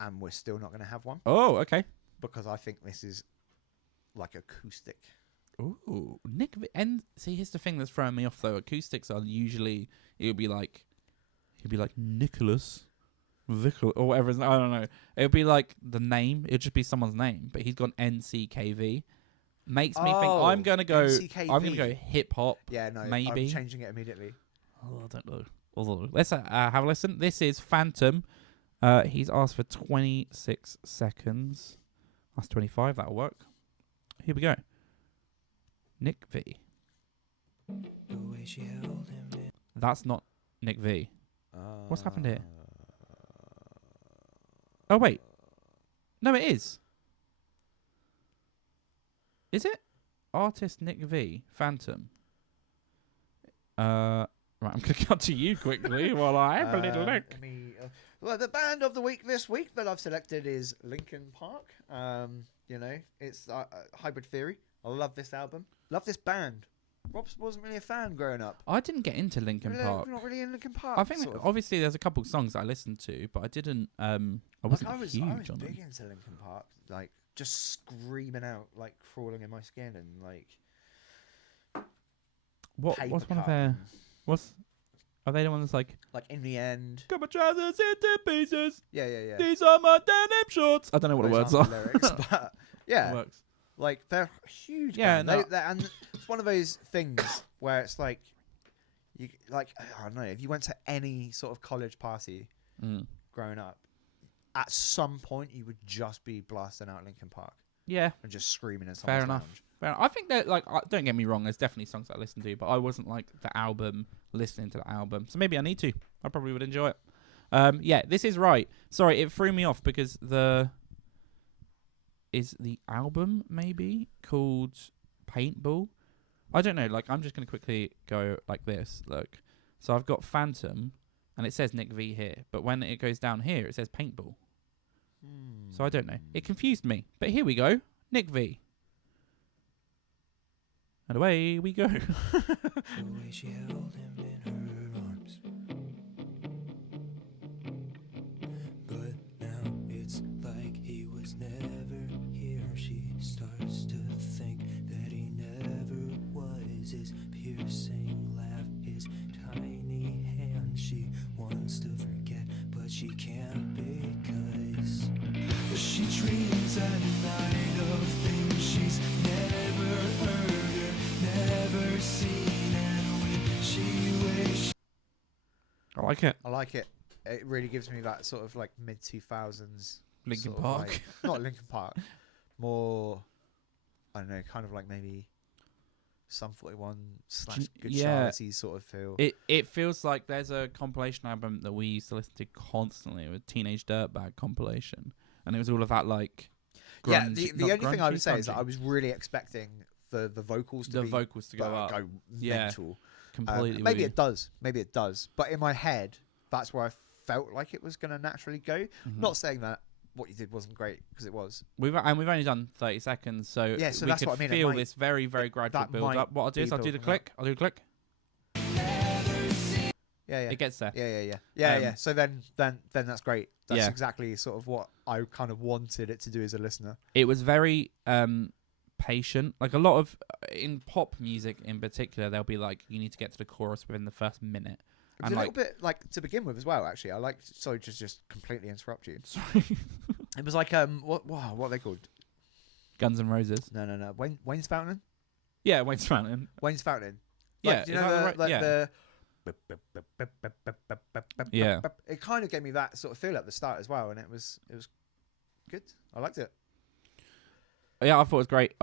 And we're still not going to have one. Oh, okay. Because I think this is like acoustic. Ooh, Nckv. And see, here's the thing that's throwing me off though. Acoustics are usually he'll be like Nicholas Vickle or whatever. I don't know. It'll be like the name. It'll just be someone's name. But he's gone Nckv. Makes me think I'm gonna go. NCKV. I'm gonna go hip hop. Yeah, no, maybe. I'm changing it immediately. Oh, I don't know. Let's have a listen. This is Phantom. He's asked for 26 seconds. That's 25. That'll work. Here we go. Nckv. That's not Nckv. What's happened here? Oh, wait. No, it is. Is it? Artist Nckv. Phantom. Right, I'm going to cut to you quickly while I have a little look. Well, the band of the week this week that I've selected is Linkin Park. You know, it's Hybrid Theory. I love this album. Love this band. Rob wasn't really a fan growing up. I didn't get into Linkin Park. Not really in Linkin Park. I think obviously there's a couple songs that I listened to, but I didn't. I wasn't huge I on was them. big into Linkin Park, like just screaming out, like crawling in my skin, and like. What's one of their? Are they the ones like in the end? Cut my trousers into pieces. Yeah. These are my denim shorts. I don't know what the words are. Lyrics, but yeah, It works. like they're a huge. Yeah, band. no. And it's one of those things where it's like, you like I don't know, if you went to any sort of college party growing up, at some point you would just be blasting out Linkin Park. Yeah. And just screaming in Fair someone's enough. lounge. fair enough. I think that, like, don't get me wrong, there's definitely songs that I listen to, but I wasn't like the album listening to the album. So maybe I need to. I probably would enjoy it. Yeah, this is right. Sorry, it threw me off because is the album maybe called Paintball? I don't know. Like, I'm just gonna quickly go like this. Look, so I've got Phantom, and it says Nckv here, but when it goes down here, it says Paintball. So I don't know. It confused me. But here we go. Nckv. And away we go. The way she held him in her arms. But now it's like he was never here. She starts to think that he never was. His piercing laugh, his tiny hand. She wants to forget, but she can't because she dreams at night of things she's never heard or never seen, and when she wakes. I like it. I like it. It really gives me that sort of like mid 2000s Linkin sort of Park. vibe. Not Linkin Park. More, I don't know, kind of like maybe Sum 41 / Good Yeah. Charlotte sort of feel. It feels like there's a compilation album that we used to listen to constantly, with Teenage Dirtbag compilation, and it was all of that like. Yeah, grunge- the not only thing I grungy, would say is that grungy. I was really expecting the vocals to The be vocals to go up. Yeah. mental. Completely. Maybe with it does. Maybe it does. But in my head, that's where I felt like it was going to naturally go. you. Mhm. Not saying that what you did wasn't great, because it was. We've only done 30 seconds, so Yeah, so we that's could what I mean. It feel might- this very, very gradual that build might up. What I'll do is be I'll do the building up. click. I'll do the click. Yeah, yeah. It gets there. Yeah. So then that's great. That's Yeah. exactly sort of what I kind of wanted it to do as a listener. It was very patient. Like a lot of in pop music in particular, they'll be like, you need to get to the chorus within the first minute. It was And a like, little bit like to begin with as well. Actually, I like. Sorry, just completely interrupt you. sorry. It was like what are they called? Guns N' Roses. No. Wayne's Fountain. Yeah, Wayne's Fountain. Wayne's Fountain. Yeah, Like, do you is know that the the, right- like yeah. the. Yeah. It kind of gave me that sort of feel at the start as well, and it was good. I liked it. Yeah, I thought it was great.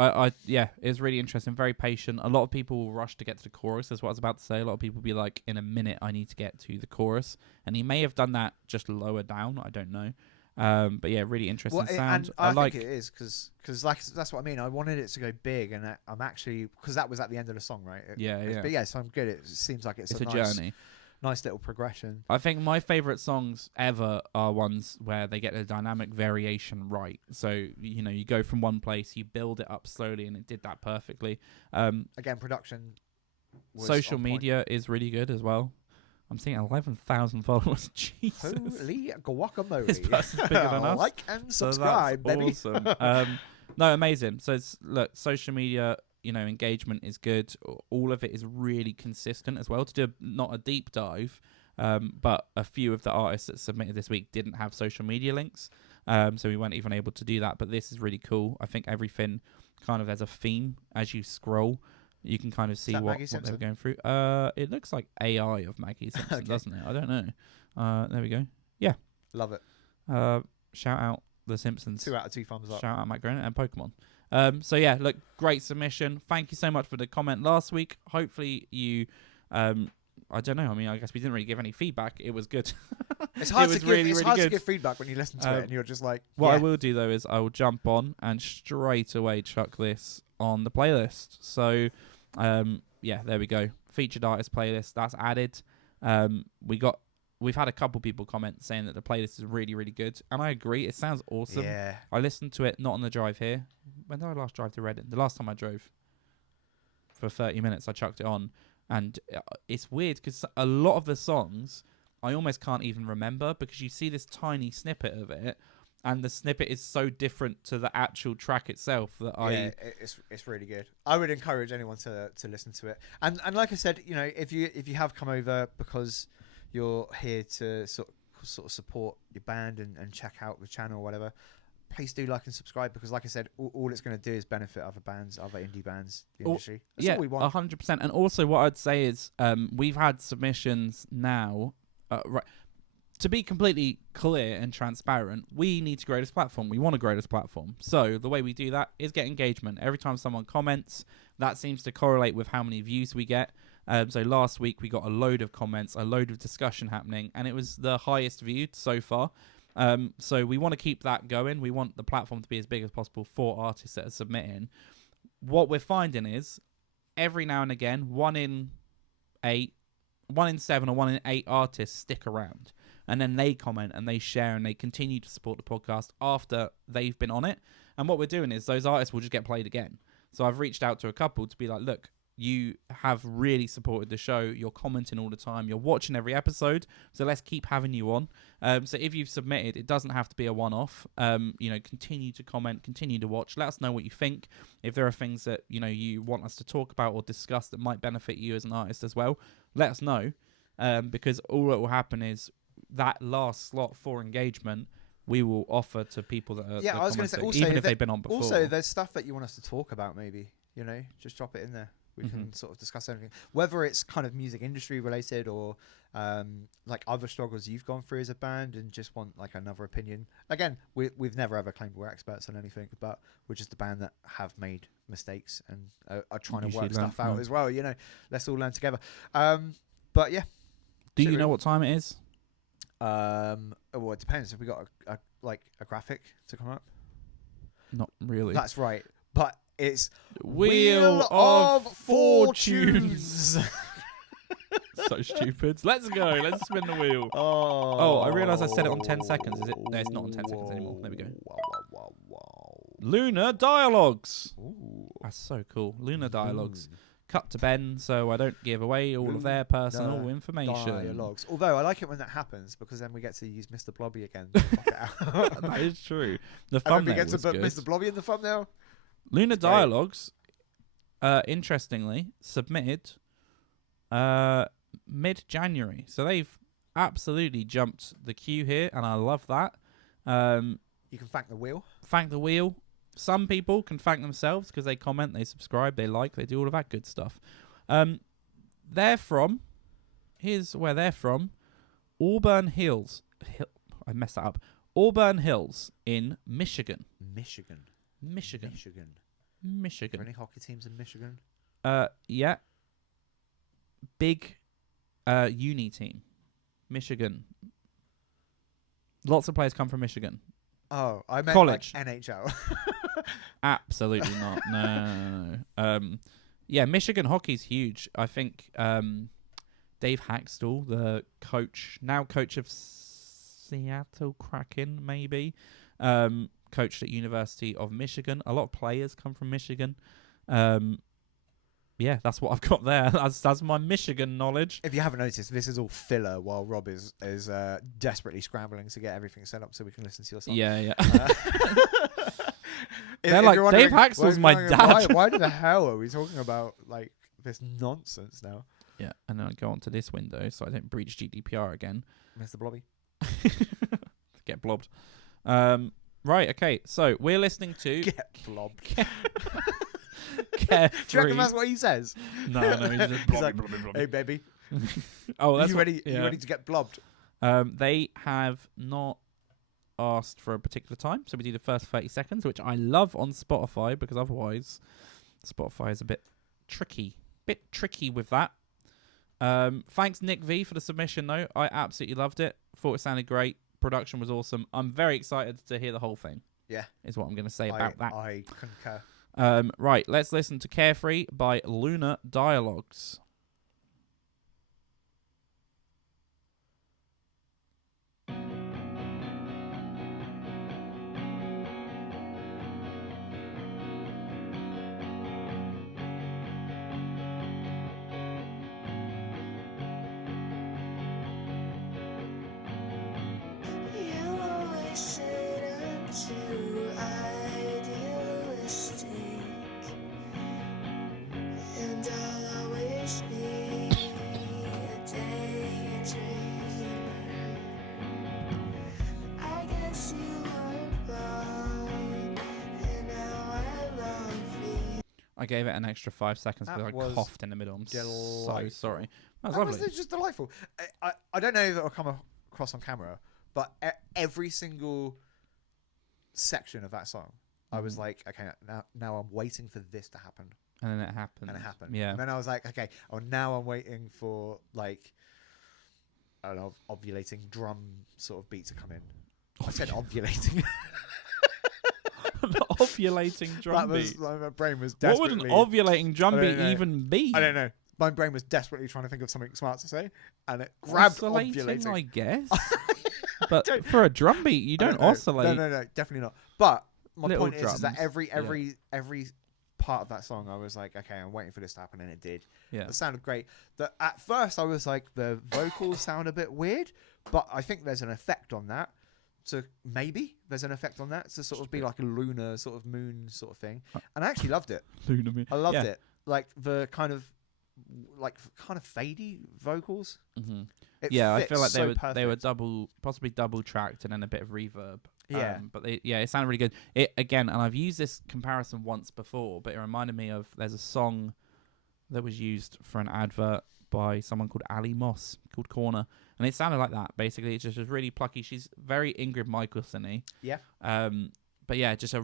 Yeah, it was really interesting, very patient. A lot of people will rush to get to the chorus. That's what I was about to say. A lot of people be like, in a minute, I need to get to the chorus, and he may have done that just lower down. I don't know. But yeah, really interesting sound. And I think it is because like that's what I mean. I wanted it to go big, and I'm actually, because that was at the end of the song, right? Yeah. But yeah, so I'm good. It seems like it's It's a a nice, journey. nice little progression. I think my favorite songs ever are ones where they get the dynamic variation right. So, you know, you go from one place, you build it up slowly, and it did that perfectly. Again, production. Was Social on point. media is really good as well. I'm seeing 11,000 followers. Jesus. Holy guacamole! This person's bigger than us. Like and So subscribe, that's baby. awesome. No, amazing. So it's, look, social media, you know, engagement is good. All of it is really consistent as well. To do not a deep dive, but a few of the artists that submitted this week didn't have social media links, so we weren't even able to do that. But this is really cool. I think everything kind of has a theme as you scroll. You can kind of see that what Maggie they're Simpson? going through. It looks like AI of Maggie Simpson, Okay. doesn't it? I don't know. There we go. Love it. Shout out the Simpsons. 2 out of 2 thumbs up. Shout out Matt Groening and Pokemon. So yeah, look, great submission. Thank you so much for the comment last week. Hopefully you, I don't know. I mean, I guess we didn't really give any feedback. It was good. It's hard, was to, give, really, it's really hard to good. give feedback when you listen to it and you're just like, What I yeah. will do though is I will jump on and straight away chuck this on the playlist. So, yeah, there we go. Featured artist playlist that's added. We've had a couple people comment saying that the playlist is really, really good, and I agree. It sounds awesome. Yeah. I listened to it not on the drive here. When did I last drive to Reading? The last time I drove for 30 minutes, I chucked it on, and it's weird because a lot of the songs I almost can't even remember because you see this tiny snippet of it, and the snippet is so different to the actual track itself that It's really good. I would encourage anyone to listen to it. And like I said, you know, if you have come over because you're here to sort of support your band and check out the channel or whatever, please do like and subscribe, because like I said, all it's going to do is benefit other bands, other indie bands, the industry. That's all we want. 100%. And also what I'd say is we've had submissions now, right, to be completely clear and transparent, we need to grow this platform. We want to grow this platform. So the way we do that is get engagement. Every time someone comments, that seems to correlate with how many views we get. So last week we got a load of comments, a load of discussion happening, and it was the highest viewed so far. So we want to keep that going. We want the platform to be as big as possible for artists that are submitting. What we're finding is every now and again, 1 in 7 or 1 in 8 artists stick around. And then they comment and they share and they continue to support the podcast after they've been on it. And what we're doing is those artists will just get played again. So I've reached out to a couple to be like, look, you have really supported the show. You're commenting all the time. You're watching every episode. So let's keep having you on. So if you've submitted, it doesn't have to be a one-off. Continue to comment, continue to watch. Let us know what you think. If there are things that, you want us to talk about or discuss that might benefit you as an artist as well, let us know. Because all that will happen is that last slot for engagement, we will offer to people that are I was going to say, also, even if they've been on before. Also, there's stuff that you want us to talk about, maybe, just drop it in there. We can sort of discuss anything, whether it's kind of music industry related or like other struggles you've gone through as a band and just want like another opinion. Again, we've never ever claimed we're experts on anything, but we're just a band that have made mistakes and are trying to work stuff out as well. Let's all learn together. But yeah. Do you know what time it is? Well, it depends. Have we got a graphic to come up? Not really. That's right. But it's Wheel of Fortunes. So stupid. Let's go. Let's spin the wheel. Oh, I realised I said it on 10 seconds. Is it? No, it's not on 10 seconds anymore. There we go. Lunar Dialogues. Ooh. That's so cool. Lunar Dialogues. Cut to Ben, so I don't give away all of their personal information. Dialogues. Although I like it when that happens because then we get to use Mr. Blobby again. To knock it out. That is true. The and thumbnail then we get to was put good. Mr. Blobby in the thumbnail. Lunar Dialogues, interestingly, submitted mid-January. So they've absolutely jumped the queue here, and I love that. You can thank the wheel. Thank the wheel. Some people can thank themselves because they comment, they subscribe, they like, they do all of that good stuff. They're from, here's where they're from, Auburn Hills. I messed that up. Auburn Hills in Michigan. Michigan. Are there any hockey teams in Michigan? Yeah. Big uni team. Michigan. Lots of players come from Michigan. Oh, I meant College. like NHL. Absolutely not. No. Yeah, Michigan hockey's huge. I think Dave Haxtell, the coach of Seattle Kraken, maybe, coached at University of Michigan. A lot of players come from Michigan. Yeah, that's what I've got there. That's my Michigan knowledge. If you haven't noticed, this is all filler while Rob is desperately scrambling to get everything set up so we can listen to your song. Yeah. They're like, Dave Haxtell's my dad. Why the hell are we talking about like this nonsense now? Yeah, and then I go onto this window so I don't breach GDPR again. Mr. Blobby. Get blobbed. Right, okay, so we're listening to... Get blobbed. Carefree. Do you reckon that's what he says? No, he's just He's like, hey, baby. Oh, that's you ready? You ready to get blobbed? They have not asked for a particular time, so we do the first 30 seconds, which I love on Spotify because otherwise Spotify is a bit tricky with that. Thanks Nckv for the submission though. I absolutely loved it. Thought it sounded great. Production was awesome. I'm very excited to hear the whole thing. Yeah, is what I'm going to say about that. I concur. Right, let's listen to Carefree by Lunar Dialogues. I gave it an extra 5 seconds because I coughed in the middle. I'm so sorry. That was lovely. Was just delightful. I don't know if it'll come across on camera, but every single section of that song, I was like, okay, now I'm waiting for this to happen. And then it happened. And it happened. Yeah. And then I was like, okay, now I'm waiting for like, I don't know, ovulating drum sort of beat to come in. I said ovulating. An ovulating drum beat. My brain was What would desperately... an ovulating drum beat know. even be? I don't know. My brain was desperately trying to think of something smart to say, and it grabbed Oscillating, ovulating. I guess. But for a drum beat, you don't oscillate. No, definitely not. But my Little point is that drums. every part of that song, I was like, okay, I'm waiting for this to happen, and it did. Yeah. It sounded great. At first, I was like, the vocals sound a bit weird, but I think there's an effect on that. So maybe there's an effect on that to sort of be like a lunar sort of moon sort of thing, and I actually loved it. Lunar moon. I loved it, like the kind of fadey vocals. Mm-hmm. It Yeah, I fits feel like so they were perfect. possibly double tracked and then a bit of reverb. Yeah. But it sounded really good. It again, and I've used this comparison once before, but it reminded me of there's a song that was used for an advert by someone called Ali Moss called Corner, and it sounded like that. Basically, it just was really plucky. She's very Ingrid Michaelson-y. Yeah. But yeah, just a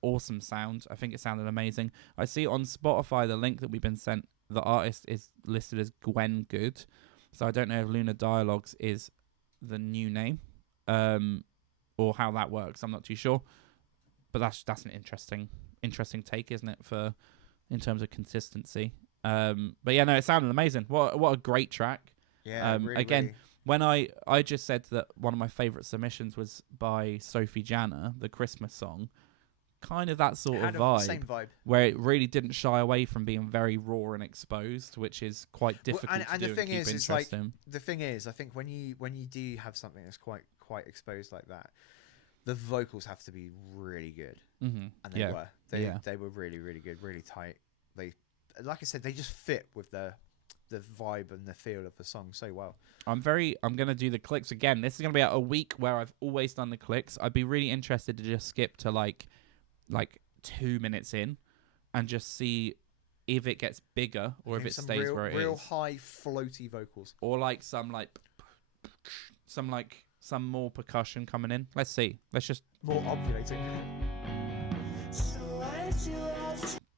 awesome sound. I think it sounded amazing. I see on Spotify the link that we've been sent. The artist is listed as Gwen Good, so I don't know if Lunar Dialogues is the new name, or how that works. I'm not too sure, but that's an interesting take, isn't it, for in terms of consistency. But yeah, no, it sounded amazing. What a great track. Yeah. Again, really. when I just said that one of my favourite submissions was by Sophie Janna, the Christmas song, kind of that sort of vibe, same vibe, where it really didn't shy away from being very raw and exposed, which is quite difficult to do and keep interest in. The thing is, I think when you do have something that's quite exposed like that, the vocals have to be really good, Mm-hmm. and they were really, really good, really tight. They, like I said, they just fit with the vibe and the feel of the song so well. I'm gonna do the clicks again. This is gonna be a week where I've always done the clicks. I'd be really interested to just skip to like 2 minutes in and just see if it gets bigger or if it stays where it is. Real high floaty vocals, or like some more percussion coming in. Let's see. Let's just more ovulating.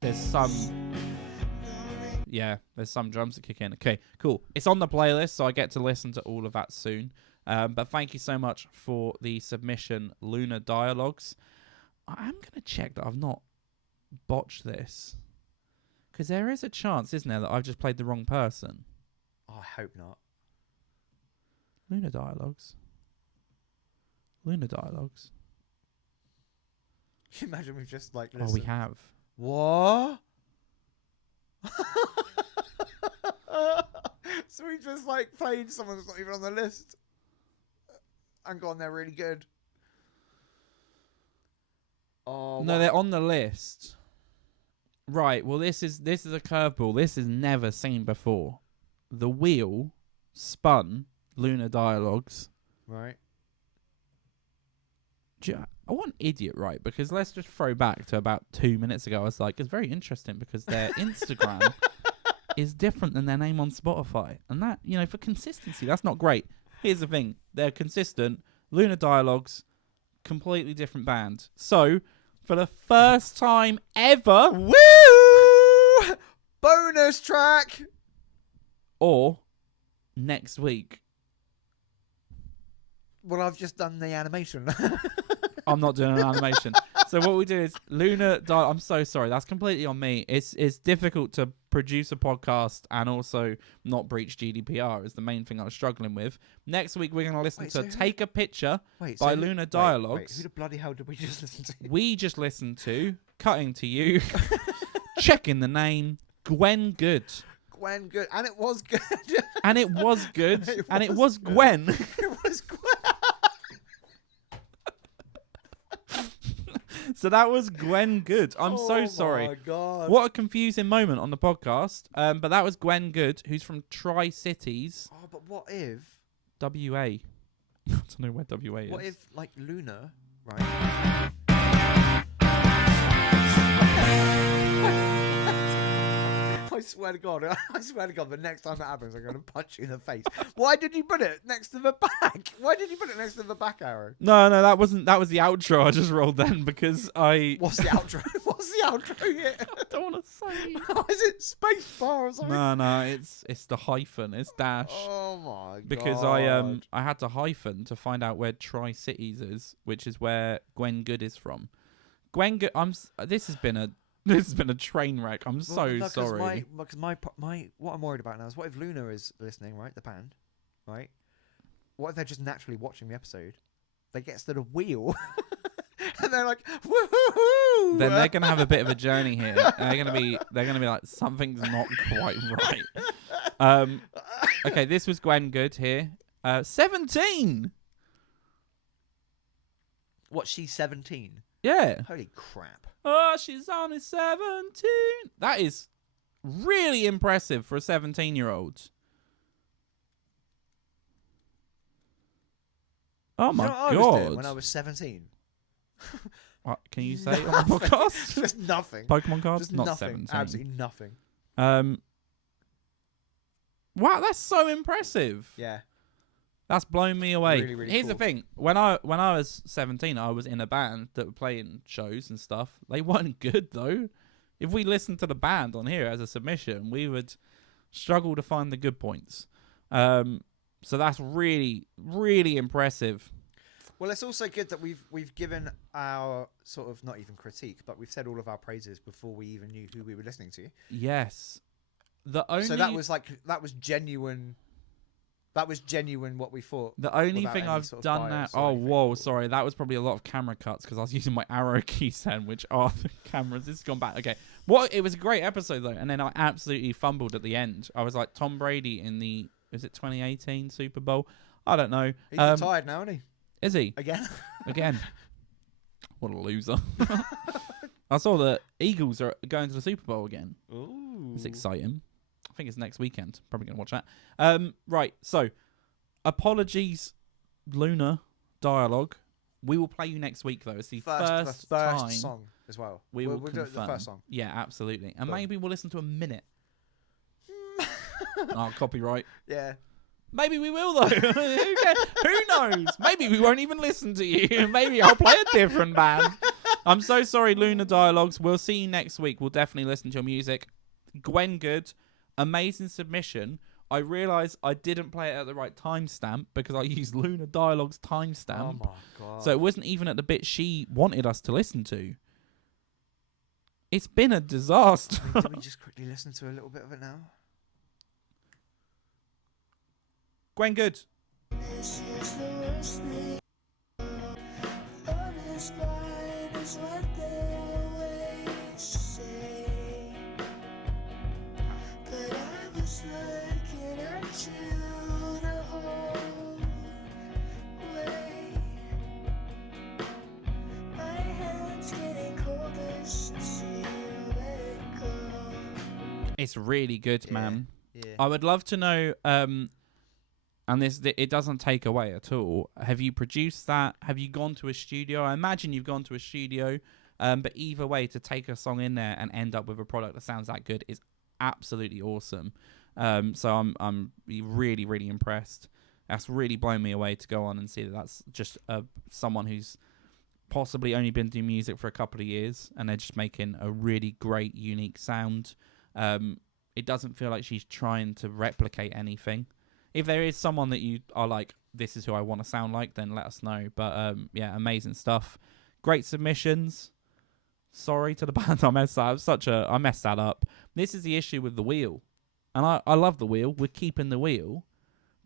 There's some drums that kick in. Okay, cool. It's on the playlist, so I get to listen to all of that soon. But thank you so much for the submission, Lunar Dialogues. I am going to check that I've not botched this, because there is a chance, isn't there, that I've just played the wrong person. Oh, I hope not. Lunar Dialogues. Lunar Dialogues. Can you imagine we've just like listened? Oh, we have. What? So we just like played someone that's not even on the list and gone, they're really good. Oh no, they're on the list. Right. Well, this is a curveball. This is never seen before. The wheel spun Lunar Dialogues. Right. I want idiot right, because let's just throw back to about 2 minutes ago. I was like, it's very interesting because their Instagram is different than their name on Spotify, and that, for consistency, that's not great. Here's the thing: they're consistent. Lunar Dialogues, completely different band. So, for the first time ever, woo! Bonus track. Or next week. Well, I've just done the animation. I'm not doing an animation. So what we do is Lunar Dialogue. I'm so sorry. That's completely on me. It's difficult to produce a podcast and also not breach GDPR is the main thing I was struggling with. Next week, we're going to listen to Take a Picture by Lunar Dialogues. Who the bloody hell did we just listen to? We just listened to Cutting to You, Checking the Name, Gwen Good. Gwen Good. And it was good. And it was good. And it was Gwen. It was Gwen. So that was Gwen Good. I'm so sorry. Oh my God. What a confusing moment on the podcast. But that was Gwen Good, who's from Tri-Cities. Oh, but what if... WA. I don't know where WA is. What if, like, Lunar, right? I swear to God, the next time that happens, I'm going to punch you in the face. Why did you put it next to the back? Why did you put it next to the back arrow? No, that wasn't. That was the outro I just rolled then because I. What's the outro? What's the outro here? I don't want to say. Is it space bar or something? No, it's the hyphen. It's dash. Oh my God. Because I had to hyphen to find out where Tri-Cities is, which is where Gwen Good is from. Gwen Good. This has been a train wreck. I'm sorry. Because my what I'm worried about now is what if Luna is listening, right? The band, right? What if they're just naturally watching the episode? They get to the wheel, and they're like, woohoo! Then they're gonna have a bit of a journey here. They're gonna be like something's not quite right. Okay, this was Gwen Good here. 17. What? She's 17. Yeah. Holy crap! Oh, she's only 17. That is really impressive for a 17-year-old. Oh my You know what I was God. doing when I was 17? What can you say on the podcast? Just nothing. Pokemon cards? Just Not nothing. 17. Absolutely nothing. Wow, that's so impressive. Yeah. That's blown me away. Really, really Here's the cool. thing. When I was 17, I was in a band that were playing shows and stuff. They weren't good though. If we listened to the band on here as a submission, we would struggle to find the good points. So that's really, really impressive. Well, it's also good that we've given our sort of not even critique, but we've said all of our praises before we even knew who we were listening to. Yes. So that was genuine. That was genuine what we thought. The only without thing any I've sort of done bias now. or Oh, anything. whoa, sorry. That was probably a lot of camera cuts because I was using my arrow keys then, which are the cameras. This has gone back. Okay. It was a great episode though, and then I absolutely fumbled at the end. I was like Tom Brady in the 2018 Super Bowl? I don't know. He's retired now, isn't he? Is he? Again. What a loser. I saw the Eagles are going to the Super Bowl again. Ooh. It's exciting. I think it's next weekend. Probably going to watch that. Right. So, apologies, Luna dialogue. We will play you next week, though. It's the first time song as well. we'll do it the first song. Yeah, absolutely. And Boom. maybe we'll listen to a minute. Oh, copyright. Yeah. Maybe we will, though. Who knows? Maybe we won't even listen to you. Maybe I'll play a different band. I'm so sorry, Luna Dialogues. We'll see you next week. We'll definitely listen to your music. Gwen Good, amazing submission. I realised I didn't play it at the right timestamp because I used Luna Dialogues timestamp. Oh, my God. So it wasn't even at the bit she wanted us to listen to. It's been a disaster. Can we just quickly listen to a little bit of it now? Gwen Good. This is the worst thing. Honest line is what they always say. But I was looking at you the whole way. My hands getting colder since you let go. It's really good, man. Yeah. I would love to know, and it doesn't take away at all. Have you produced that? Have you gone to a studio? I imagine you've gone to a studio, but either way, to take a song in there and end up with a product that sounds that good is absolutely awesome. So I'm really, really impressed. That's really blown me away to go on and see that that's just someone who's possibly only been doing music for a couple of years, and they're just making a really great, unique sound. It doesn't feel like she's trying to replicate anything. If there is someone that you are like, this is who I want to sound like, then let us know. But yeah, amazing stuff. Great submissions. Sorry to the band I messed that up. This is the issue with the wheel. And I love the wheel. We're keeping the wheel.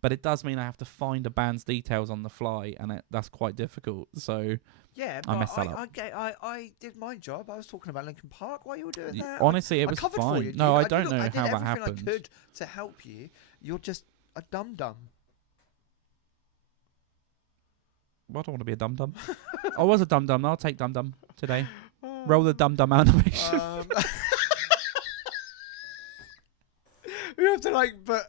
But it does mean I have to find a band's details on the fly, and that's quite difficult. So Yeah, I but messed that up. I did my job. I was talking about Linkin Park while you were doing that. Honestly, it I was covered for you, fine. No, dude. I don't did, know I did how that everything happened. I could to help you. You're just a dum-dum. Well, I don't want to be a dum-dum. I was a dum-dum. I'll take dum-dum today. Roll the dum-dum animation. We have to put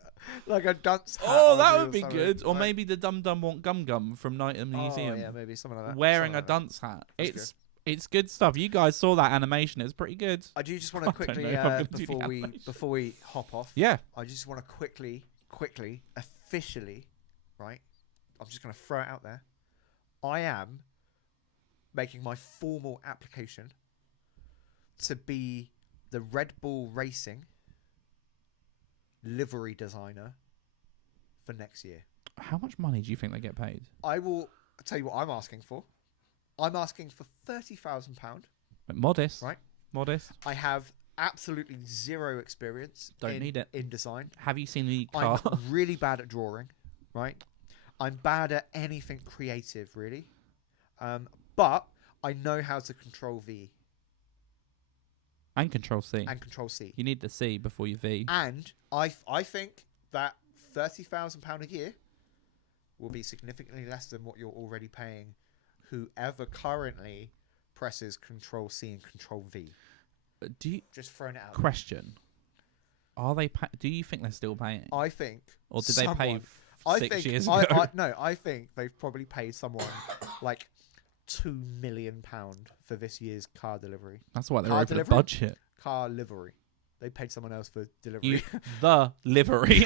a dunce hat Oh, on that you would or be something. good. Or Like- maybe the dum-dum want gum-gum from Night at the Museum. Oh, yeah, maybe something like that. Wearing Something a like that. dunce hat. That's It's It's good stuff. You guys saw that animation. It's pretty good. I do just want I to don't quickly, know if I'm gonna do the animation. before we hop off. Yeah. I just want to quickly, officially, right? I'm just going to throw it out there. I am making my formal application to be the Red Bull Racing livery designer for next year. How much money do you think they get paid? I will tell you what I'm asking for. I'm asking for £30,000. Modest. Right. Modest. I have absolutely zero experience. Don't need it. In design. Have you seen the car? I'm really bad at drawing, right? I'm bad at anything creative, really. But I know how to control V And Control C. and control C. You need the C before you V. And I think that £30,000 a year will be significantly less than what you're already paying whoever currently presses Control C and Control V. Do you Just throwing it out. question? Are they? Do you think they're still paying? I think. Or did they pay someone- I 6 think, years ago? I think they've probably paid someone like £2 million for this year's car delivery. That's why they're Car over the delivery? budget. Car livery. They paid someone else for delivery. The livery.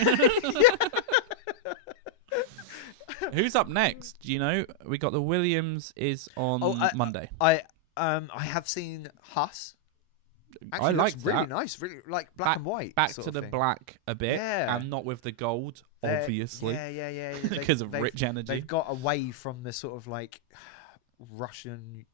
Who's up next? Do you know? We got the Williams is on Monday. I have seen Huss. Actually, I looks liked really that. nice, really like black and white. Back sort to of the thing. black a bit, Yeah. and not with the gold, They're- obviously, Yeah. because of rich energy. They've got away from the sort of like Russian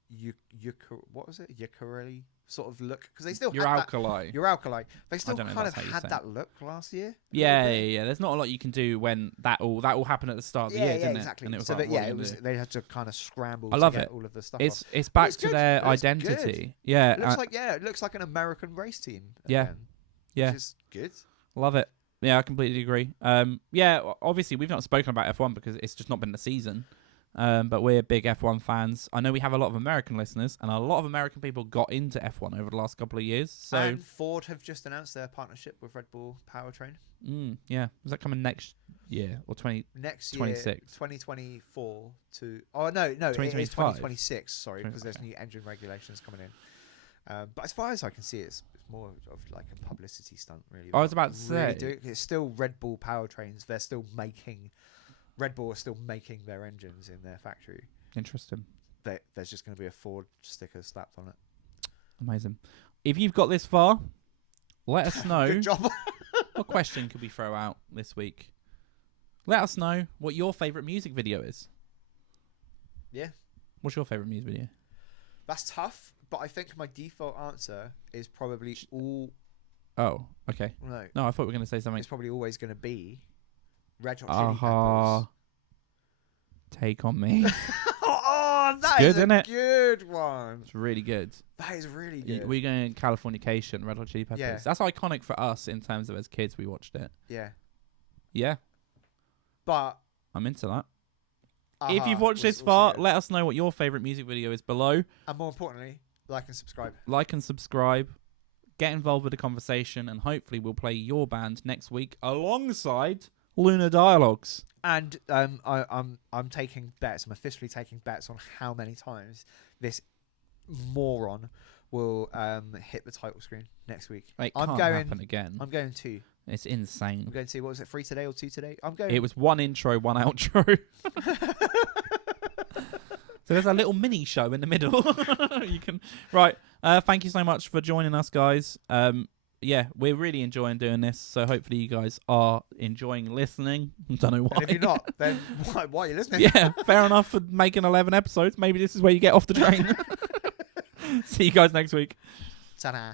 what was it? Ukulele sort of look because they still Your had alkali. That, your alkali. They still don't know if kind of that's how you had say that look last year. Yeah. There's not a lot you can do when that all happened at the start of the year, didn't exactly. it? And it was so like, that, what are it you was. gonna do? They had to kind of scramble. I to love get it. all of the stuff. It's back looks to good. their It looks identity. good. Yeah, It looks like an American race team. Yeah. Again, yeah, which is good. love it. Yeah, I completely agree. Obviously we've not spoken about F1 because it's just not been the season. But we're big F1 fans. I know we have a lot of American listeners, and a lot of American people got into F1 over the last couple of years. So, And Ford have just announced their partnership with Red Bull Powertrain. yeah, is that coming next year or Next year, 26? 2024 to... Oh, no, it is 2025. 2026, sorry, because there's new engine regulations coming in. But as far as I can see, it's more of like a publicity stunt, really. I was about to Really say. it's still Red Bull Powertrains. They're still making... Red Bull are still making their engines in their factory. Interesting. There's just going to be a Ford sticker slapped on it. Amazing. If you've got this far, let us know. Good job. What question could we throw out this week? Let us know what your favourite music video is. Yeah. What's your favourite music video? That's tough, but I think my default answer is probably all... Oh, okay. No, I thought we were going to say something. It's probably always going to be Red Hot Chili Aha. Take on me. Peppers. Oh, that good, is isn't a it? good one. It's really good. That is really good. We're going Californication, Red Hot Chili Peppers. Yeah. That's iconic for us in terms of as kids we watched it. Yeah. Yeah, But I'm into that. Aha If you've watched was this also far, good. let us know what your favourite music video is below. And more importantly, like and subscribe. Like and subscribe. Get involved with the conversation, and hopefully we'll play your band next week alongside Lunar Dialogues. And I'm taking bets. I'm officially taking bets on how many times this moron will hit the title screen next week. It I'm can't going- happen again. I'm going to. It's insane. I'm going to. What was it? 3 today or 2 today? I'm going. It was one intro, one outro. So there's a little mini show in the middle. You can right. Thank you so much for joining us, guys. Yeah, we're really enjoying doing this. So hopefully you guys are enjoying listening. Don't know why. And if you're not, then why are you listening? Yeah, fair enough for making 11 episodes. Maybe this is where you get off the train. See you guys next week. Ta-da.